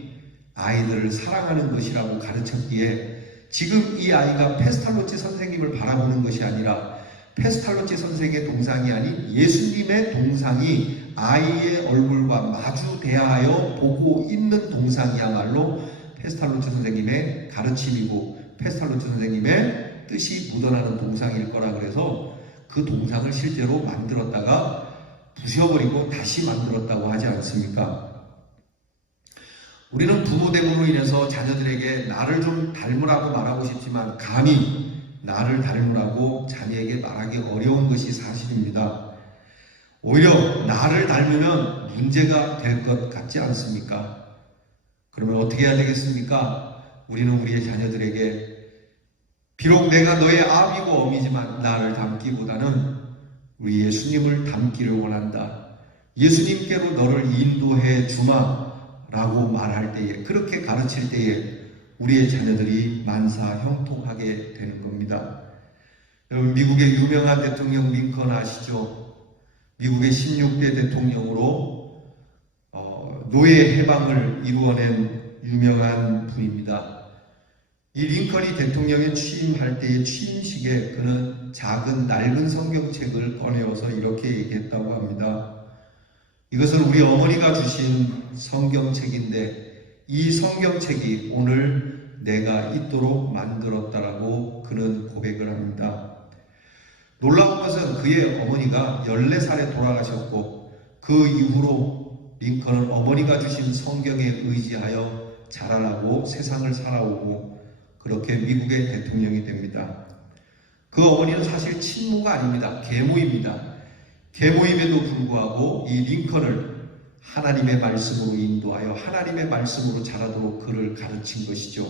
아이들을 사랑하는 것이라고 가르쳤기에 지금 이 아이가 페스탈로치 선생님을 바라보는 것이 아니라 페스탈로치 선생의 동상이 아닌 예수님의 동상이 아이의 얼굴과 마주 대하여 보고 있는 동상이야말로 페스탈로치 선생님의 가르침이고 페스탈로치 선생님의 뜻이 묻어나는 동상일 거라 그래서 그 동상을 실제로 만들었다가 부셔버리고 다시 만들었다고 하지 않습니까? 우리는 부모 대문으로 인해서 자녀들에게 나를 좀 닮으라고 말하고 싶지만 감히 나를 닮으라고 자녀에게 말하기 어려운 것이 사실입니다. 오히려 나를 닮으면 문제가 될 것 같지 않습니까? 그러면 어떻게 해야 되겠습니까? 우리는 우리의 자녀들에게 비록 내가 너의 아비고 어미지만 나를 닮기보다는 우리 예수님을 닮기를 원한다. 예수님께로 너를 인도해 주마 라고 말할 때에, 그렇게 가르칠 때에 우리의 자녀들이 만사 형통하게 되는 겁니다. 여러분, 미국의 유명한 대통령 링컨 아시죠? 미국의 16대 대통령으로 노예 해방을 이루어낸 유명한 분입니다. 이 링컨이 대통령에 취임할 때의 취임식에 그는 작은 낡은 성경책을 꺼내어서 이렇게 얘기했다고 합니다. 이것은 우리 어머니가 주신 성경책인데 이 성경책이 오늘 내가 있도록 만들었다라고 그는 고백을 합니다. 놀라운 것은 그의 어머니가 14살에 돌아가셨고 그 이후로 링컨은 어머니가 주신 성경에 의지하여 자라나고 세상을 살아오고 그렇게 미국의 대통령이 됩니다. 그 어머니는 사실 친모가 아닙니다. 계모입니다. 계모임에도 불구하고 이 링컨을 하나님의 말씀으로 인도하여 하나님의 말씀으로 자라도록 그를 가르친 것이죠.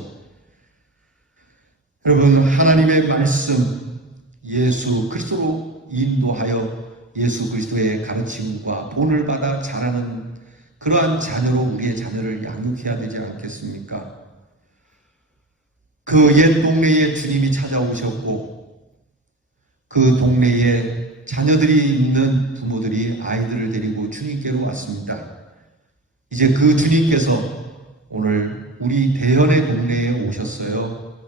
여러분, 하나님의 말씀, 예수 그리스도로 인도하여 예수 그리스도의 가르침과 본을 받아 자라는 그러한 자녀로 우리의 자녀를 양육해야 되지 않겠습니까? 그 옛 동네에 주님이 찾아오셨고 그 동네에 자녀들이 있는 부모들이 아이들을 데리고 주님께로 왔습니다. 이제 그 주님께서 오늘 우리 대현의 동네에 오셨어요.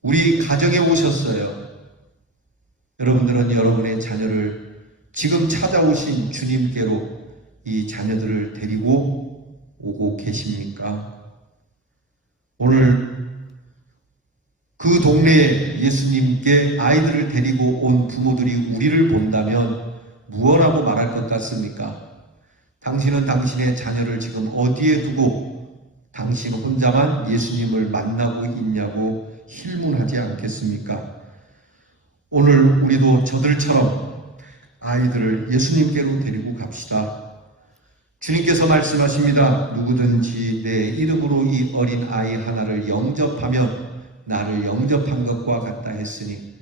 우리 가정에 오셨어요. 여러분들은 여러분의 자녀를 지금 찾아오신 주님께로 이 자녀들을 데리고 오고 계십니까? 오늘 그 동네에 예수님께 아이들을 데리고 온 부모들이 우리를 본다면 무엇라고 말할 것 같습니까? 당신은 당신의 자녀를 지금 어디에 두고 당신 혼자만 예수님을 만나고 있냐고 힐문하지 않겠습니까? 오늘 우리도 저들처럼 아이들을 예수님께로 데리고 갑시다. 주님께서 말씀하십니다. 누구든지 내 이름으로 이 어린 아이 하나를 영접하면 나를 영접한 것과 같다 했으니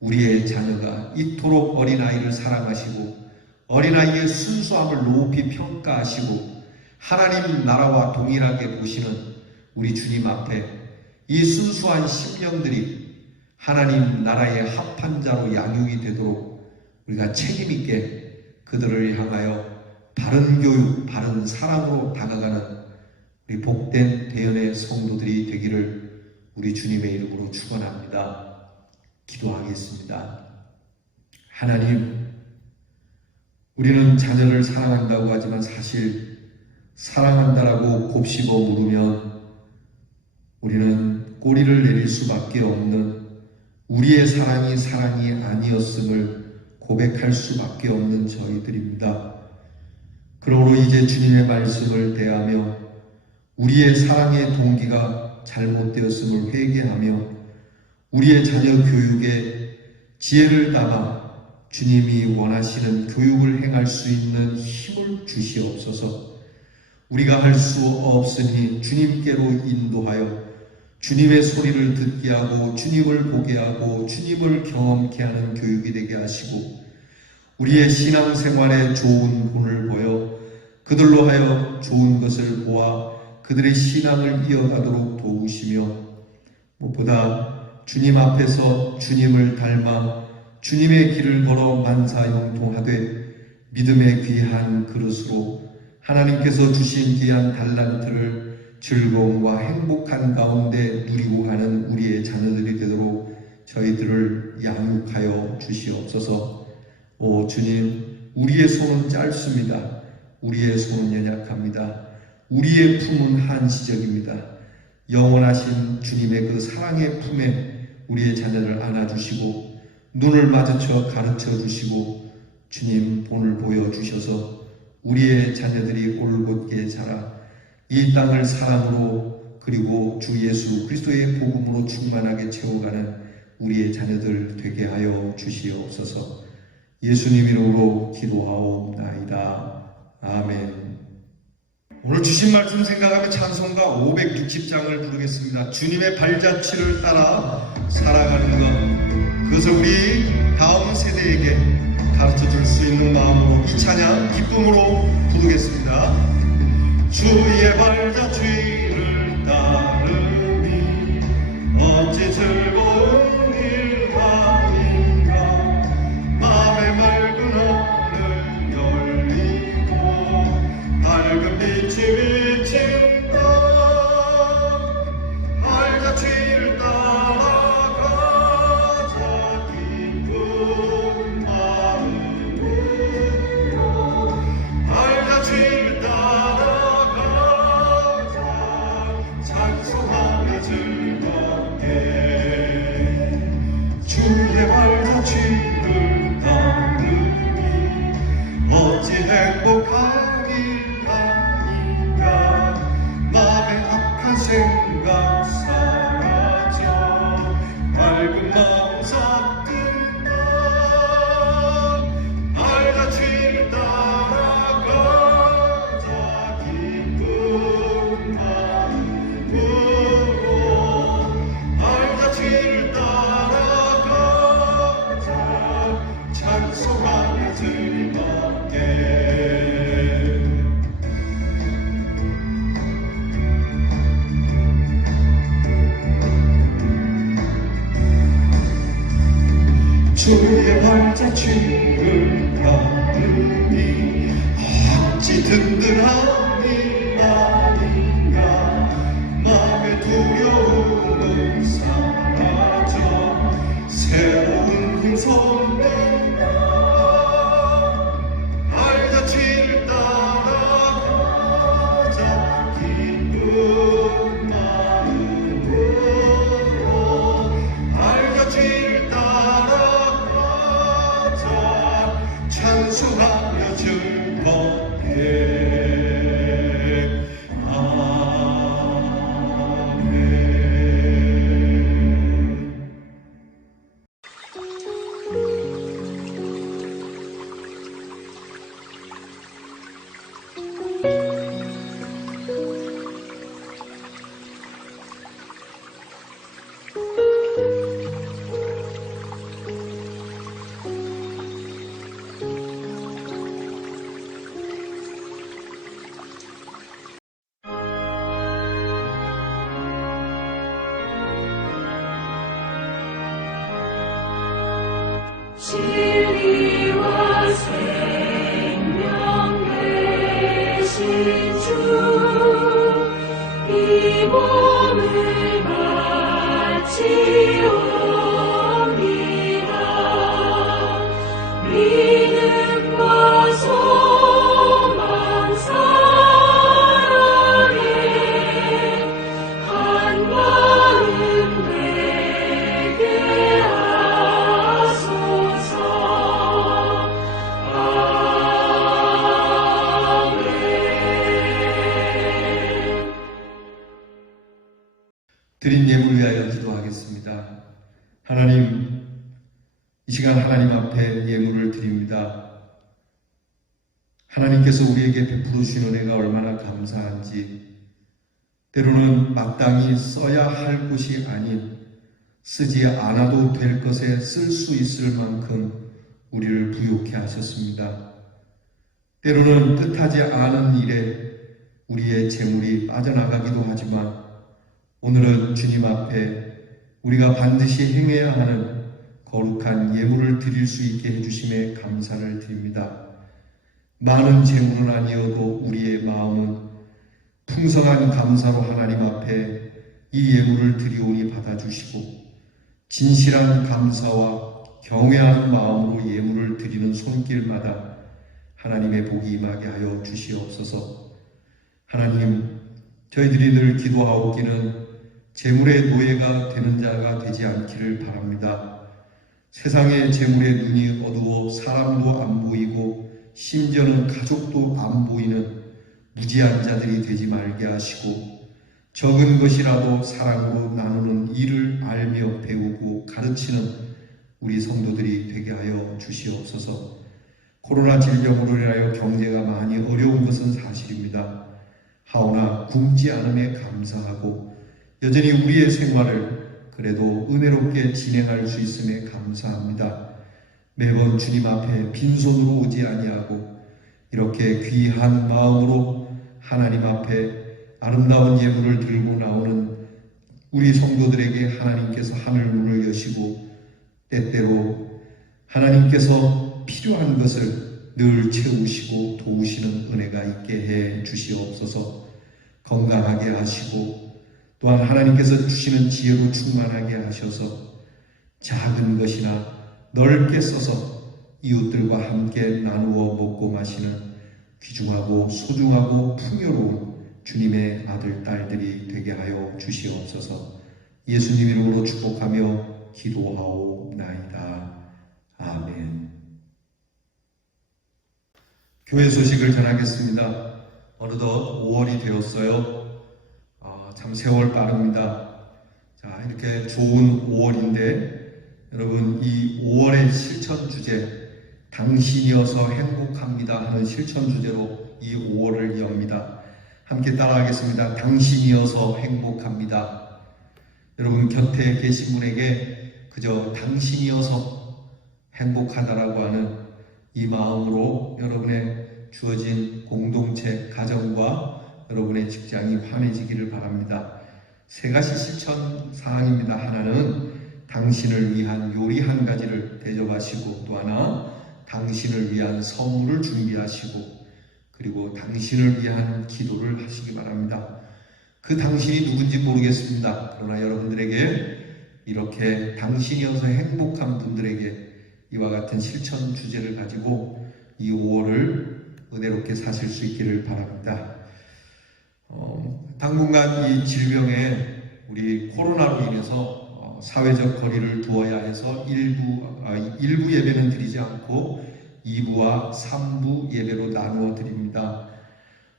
우리의 자녀가 이토록 어린아이를 사랑하시고 어린아이의 순수함을 높이 평가하시고 하나님 나라와 동일하게 보시는 우리 주님 앞에 이 순수한 심령들이 하나님 나라의 합한 자로 양육이 되도록 우리가 책임있게 그들을 향하여 바른 교육, 바른 사랑으로 다가가는 우리 복된 대연의 성도들이 되기를 우리 주님의 이름으로 축원합니다. 기도하겠습니다. 하나님, 우리는 자녀를 사랑한다고 하지만 사실 사랑한다라고 곱씹어 물으면 우리는 꼬리를 내릴 수밖에 없는 우리의 사랑이 사랑이 아니었음을 고백할 수밖에 없는 저희들입니다. 그러므로 이제 주님의 말씀을 대하며 우리의 사랑의 동기가 잘못되었음을 회개하며 우리의 자녀 교육에 지혜를 담아 주님이 원하시는 교육을 행할 수 있는 힘을 주시옵소서. 우리가 할 수 없으니 주님께로 인도하여 주님의 소리를 듣게 하고 주님을 보게 하고 주님을 경험케 하는 교육이 되게 하시고, 우리의 신앙생활에 좋은 본을 보여 그들로 하여 좋은 것을 보아 그들의 신앙을 이어가도록 도우시며, 무엇보다 주님 앞에서 주님을 닮아 주님의 길을 걸어 만사형통하되 믿음의 귀한 그릇으로 하나님께서 주신 귀한 달란트를 즐거움과 행복한 가운데 누리고 가는 우리의 자녀들이 되도록 저희들을 양육하여 주시옵소서. 오 주님, 우리의 손은 짧습니다. 우리의 손은 연약합니다. 우리의 품은 한시적입니다. 영원하신 주님의 그 사랑의 품에 우리의 자녀를 안아주시고 눈을 마주쳐 가르쳐 주시고 주님 본을 보여주셔서 우리의 자녀들이 올곧게 자라 이 땅을 사랑으로 그리고 주 예수 그리스도의 복음으로 충만하게 채워가는 우리의 자녀들 되게 하여 주시옵소서. 예수님 이름으로 기도하옵나이다. 아멘. 오늘 주신 말씀 생각하며 찬송가 560장을 부르겠습니다. 주님의 발자취를 따라 살아가는 것, 그것을 우리 다음 세대에게 가르쳐줄 수 있는 마음으로 이 찬양 기쁨으로 부르겠습니다. 주의 발자취를 따르니 어찌 즐거운 일 아닌가. 마음의 맑은 하늘 열리고 밝은 빛이 비친다. 발자취를 따라가자 기쁜 마음으로. 발자취를 따라가자 찬송하며 즐겁게. 주의 발자취를 따르니 어찌 행복한 일 아닌가. 마음의 악한 생각 사라져 밝은 마음 싹든다. 발자취를 따라가자 기쁜 마음으로. 발자취를 따라가자 찬송하며 즐겁게. 주의 발자취를 따르니 어찌 든든함이 아닌가. 마음의 두려움은 사라져 새로운 힘 솟는다. 발자취를 따라가자 기쁜 마음으로. 발자취를 따라가자 찬송하며 즐겁게. 아멘. 진리와 생명 되신 주, 이 몸을 바치옵니다. 믿음과 소망 사랑에 한 마음 되게 하소서. 아멘. 드린 예물 위하여 기도하겠습니다. 하나님, 이 시간 하나님 앞에 예물을 드립니다. 하나님께서 우리에게 베풀어 주신 은혜가 얼마나 감사한지, 때로는 마땅히 써야 할 곳이 아닌 쓰지 않아도 될 것에 쓸 수 있을 만큼 우리를 부욕해 하셨습니다. 때로는 뜻하지 않은 일에 우리의 재물이 빠져나가기도 하지만 오늘은 주님 앞에 우리가 반드시 행해야 하는 거룩한 예물을 드릴 수 있게 해주심에 감사를 드립니다. 많은 재물은 아니어도 우리의 마음은 풍성한 감사로 하나님 앞에 이 예물을 드리오니 받아주시고 진실한 감사와 경외하는 마음으로 예물을 드리는 손길마다 하나님의 복이 임하게 하여 주시옵소서. 하나님, 저희들이 늘 기도하옵기는 재물의 노예가 되는 자가 되지 않기를 바랍니다. 세상의 재물의 눈이 어두워 사람도 안 보이고 심지어는 가족도 안 보이는 무지한 자들이 되지 말게 하시고 적은 것이라도 사랑으로 나누는 일을 알며 배우고 가르치는 우리 성도들이 되게 하여 주시옵소서. 코로나 질병으로 인하여 경제가 많이 어려운 것은 사실입니다. 하오나 굶지 않음에 감사하고 여전히 우리의 생활을 그래도 은혜롭게 진행할 수 있음에 감사합니다. 매번 주님 앞에 빈손으로 오지 아니하고 이렇게 귀한 마음으로 하나님 앞에 아름다운 예물을 들고 나오는 우리 성도들에게 하나님께서 하늘 문을 여시고 때때로 하나님께서 필요한 것을 늘 채우시고 도우시는 은혜가 있게 해 주시옵소서. 건강하게 하시고 또한 하나님께서 주시는 지혜로 충만하게 하셔서 작은 것이나 넓게 써서 이웃들과 함께 나누어 먹고 마시는 귀중하고 소중하고 풍요로운 주님의 아들, 딸들이 되게 하여 주시옵소서. 예수님 이름으로 축복하며 기도하옵나이다. 아멘. 교회 소식을 전하겠습니다. 어느덧 5월이 되었어요. 참 세월 빠릅니다. 자, 이렇게 좋은 5월인데 여러분, 이 5월의 실천 주제, 당신이어서 행복합니다 하는 실천 주제로 이 5월을 엽니다. 함께 따라하겠습니다. 당신이어서 행복합니다. 여러분 곁에 계신 분에게 그저 당신이어서 행복하다라고 하는 이 마음으로 여러분의 주어진 공동체, 가정과 여러분의 직장이 환해지기를 바랍니다. 세 가지 실천 사항입니다. 하나는 당신을 위한 요리 한 가지를 대접하시고, 또 하나 당신을 위한 선물을 준비하시고, 그리고 당신을 위한 기도를 하시기 바랍니다. 그 당신이 누군지 모르겠습니다. 그러나 여러분들에게 이렇게 당신이어서 행복한 분들에게 이와 같은 실천 주제를 가지고 이 5월을 은혜롭게 사실 수 있기를 바랍니다. 당분간 이 질병에 우리 코로나로 인해서 사회적 거리를 두어야 해서 일부 예배는 드리지 않고 2부와 3부 예배로 나누어 드립니다.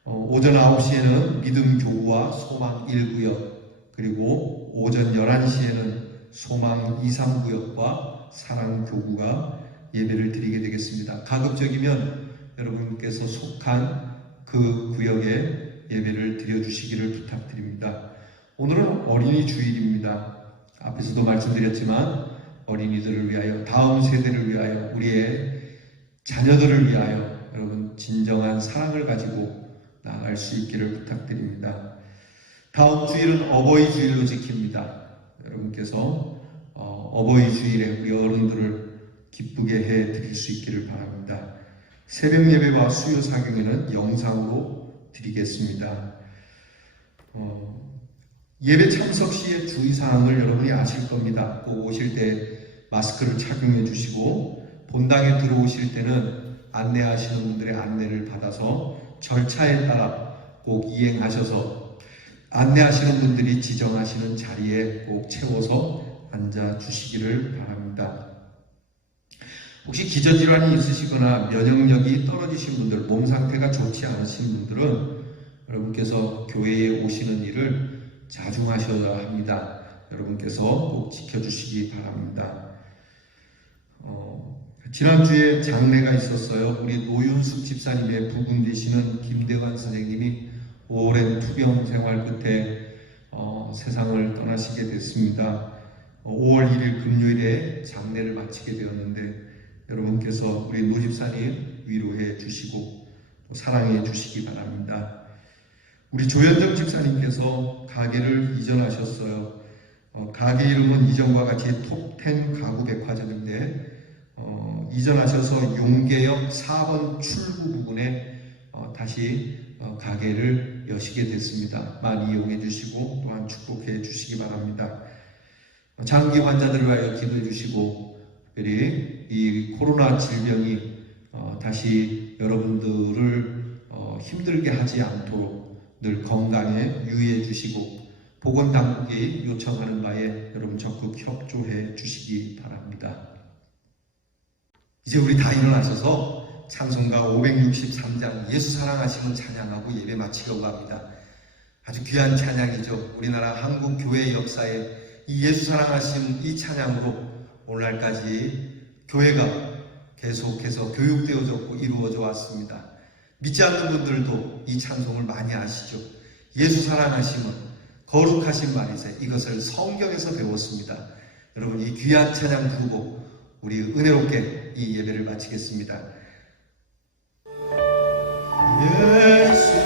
오전 9시에는 믿음 교구와 소망 1구역, 그리고 오전 11시에는 소망 2, 3구역과 사랑 교구가 예배를 드리게 되겠습니다. 가급적이면 여러분께서 속한 그 구역에 예배를 드려주시기를 부탁드립니다. 오늘은 어린이 주일입니다. 앞에서도 말씀드렸지만 어린이들을 위하여, 다음 세대를 위하여, 우리의 자녀들을 위하여 여러분 진정한 사랑을 가지고 나아갈 수 있기를 부탁드립니다. 다음 주일은 어버이 주일로 지킵니다. 여러분께서 어버이 주일에 우리 어른들을 기쁘게 해 드릴 수 있기를 바랍니다. 새벽 예배와 수요 사경에는 영상으로 드리겠습니다. 예배 참석 시의 주의사항을 여러분이 아실 겁니다. 꼭 오실 때 마스크를 착용해 주시고, 본당에 들어오실 때는 안내하시는 분들의 안내를 받아서 절차에 따라 꼭 이행하셔서 안내하시는 분들이 지정하시는 자리에 꼭 채워서 앉아 주시기를 바랍니다. 혹시 기저질환이 있으시거나 면역력이 떨어지신 분들, 몸 상태가 좋지 않으신 분들은 여러분께서 교회에 오시는 일을 자중하셔야 합니다. 여러분께서 꼭 지켜주시기 바랍니다. 지난주에 장례가 있었어요. 우리 노윤숙 집사님의 부분 되시는 김대환 선생님이 오랜 투병 생활 끝에 세상을 떠나시게 됐습니다. 5월 1일 금요일에 장례를 마치게 되었는데 여러분께서 우리 노 집사님 위로해 주시고 또 사랑해 주시기 바랍니다. 우리 조현정 집사님께서 가게를 이전하셨어요. 가게 이름은 이전과 같이 톱10 가구 백화점인데 이전하셔서 용계역 4번 출구 부근에 다시 가게를 여시게 됐습니다. 많이 이용해 주시고 또한 축복해 주시기 바랍니다. 장기 환자들을 위하여 기도해 주시고 특별히 이 코로나 질병이 다시 여러분들을 힘들게 하지 않도록 늘 건강에 유의해 주시고 보건당국이 요청하는 바에 여러분 적극 협조해 주시기 바랍니다. 이제 우리 다 일어나셔서 찬송가 563장 예수 사랑하시는 찬양하고 예배 마치려고 합니다. 아주 귀한 찬양이죠. 우리나라 한국 교회 역사에 이 예수 사랑하시는 이 찬양으로 오늘날까지 교회가 계속해서 교육되어졌고 이루어져 왔습니다. 믿지 않는 분들도 이 찬송을 많이 아시죠. 예수 사랑하심은 거룩하신 말이세. 이것을 성경에서 배웠습니다. 여러분 이 귀한 찬양 부르고 우리 은혜롭게 이 예배를 마치겠습니다. 예수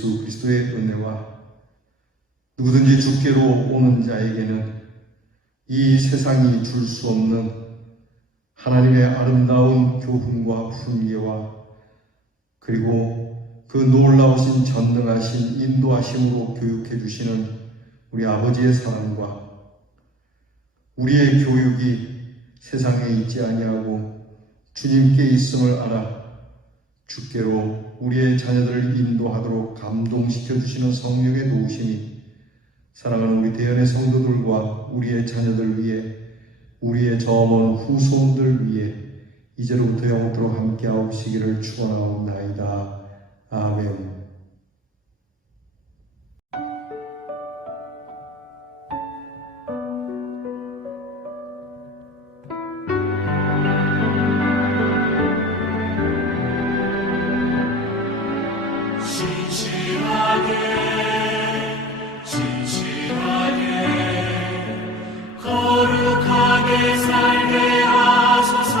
예수 그리스도의 은혜와 누구든지 주께로 오는 자에게는 이 세상이 줄 수 없는 하나님의 아름다운 교훈과 훈계와 그리고 그 놀라우신 전능하신 인도하심으로 교육해 주시는 우리 아버지의 사랑과 우리의 교육이 세상에 있지 아니하고 주님께 있음을 알아 주께로 우리의 자녀들을 인도하도록 감동시켜 주시는 성령의 도우심이 사랑하는 우리 대연의 성도들과 우리의 자녀들 위해 우리의 저 먼 후손들 위해 이제로부터 영원토록 함께하옵시기를 축원하옵나이다. 아멘. 거룩하게 살게 하소서.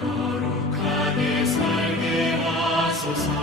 거룩하게 살게 하소서.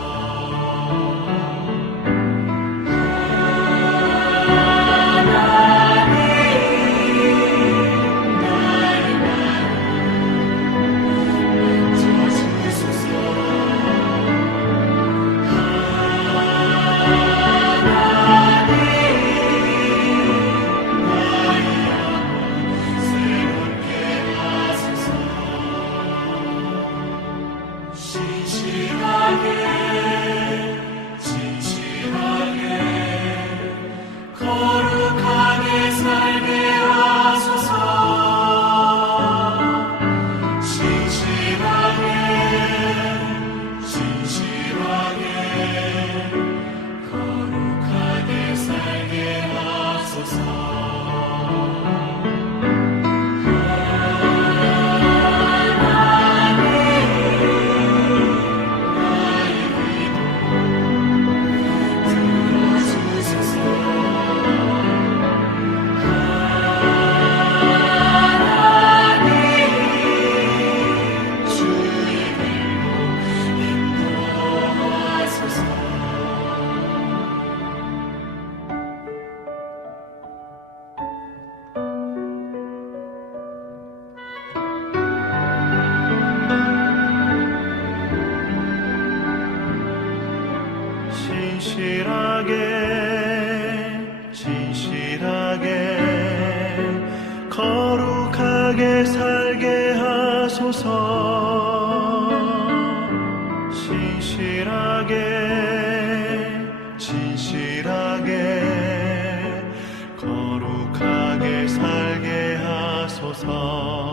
거룩하게 살게 하소서. 거룩하게 살게 하소서. 진실하게 거룩하게 살게 하소서. 진실하게 거룩하게 살게 하소서.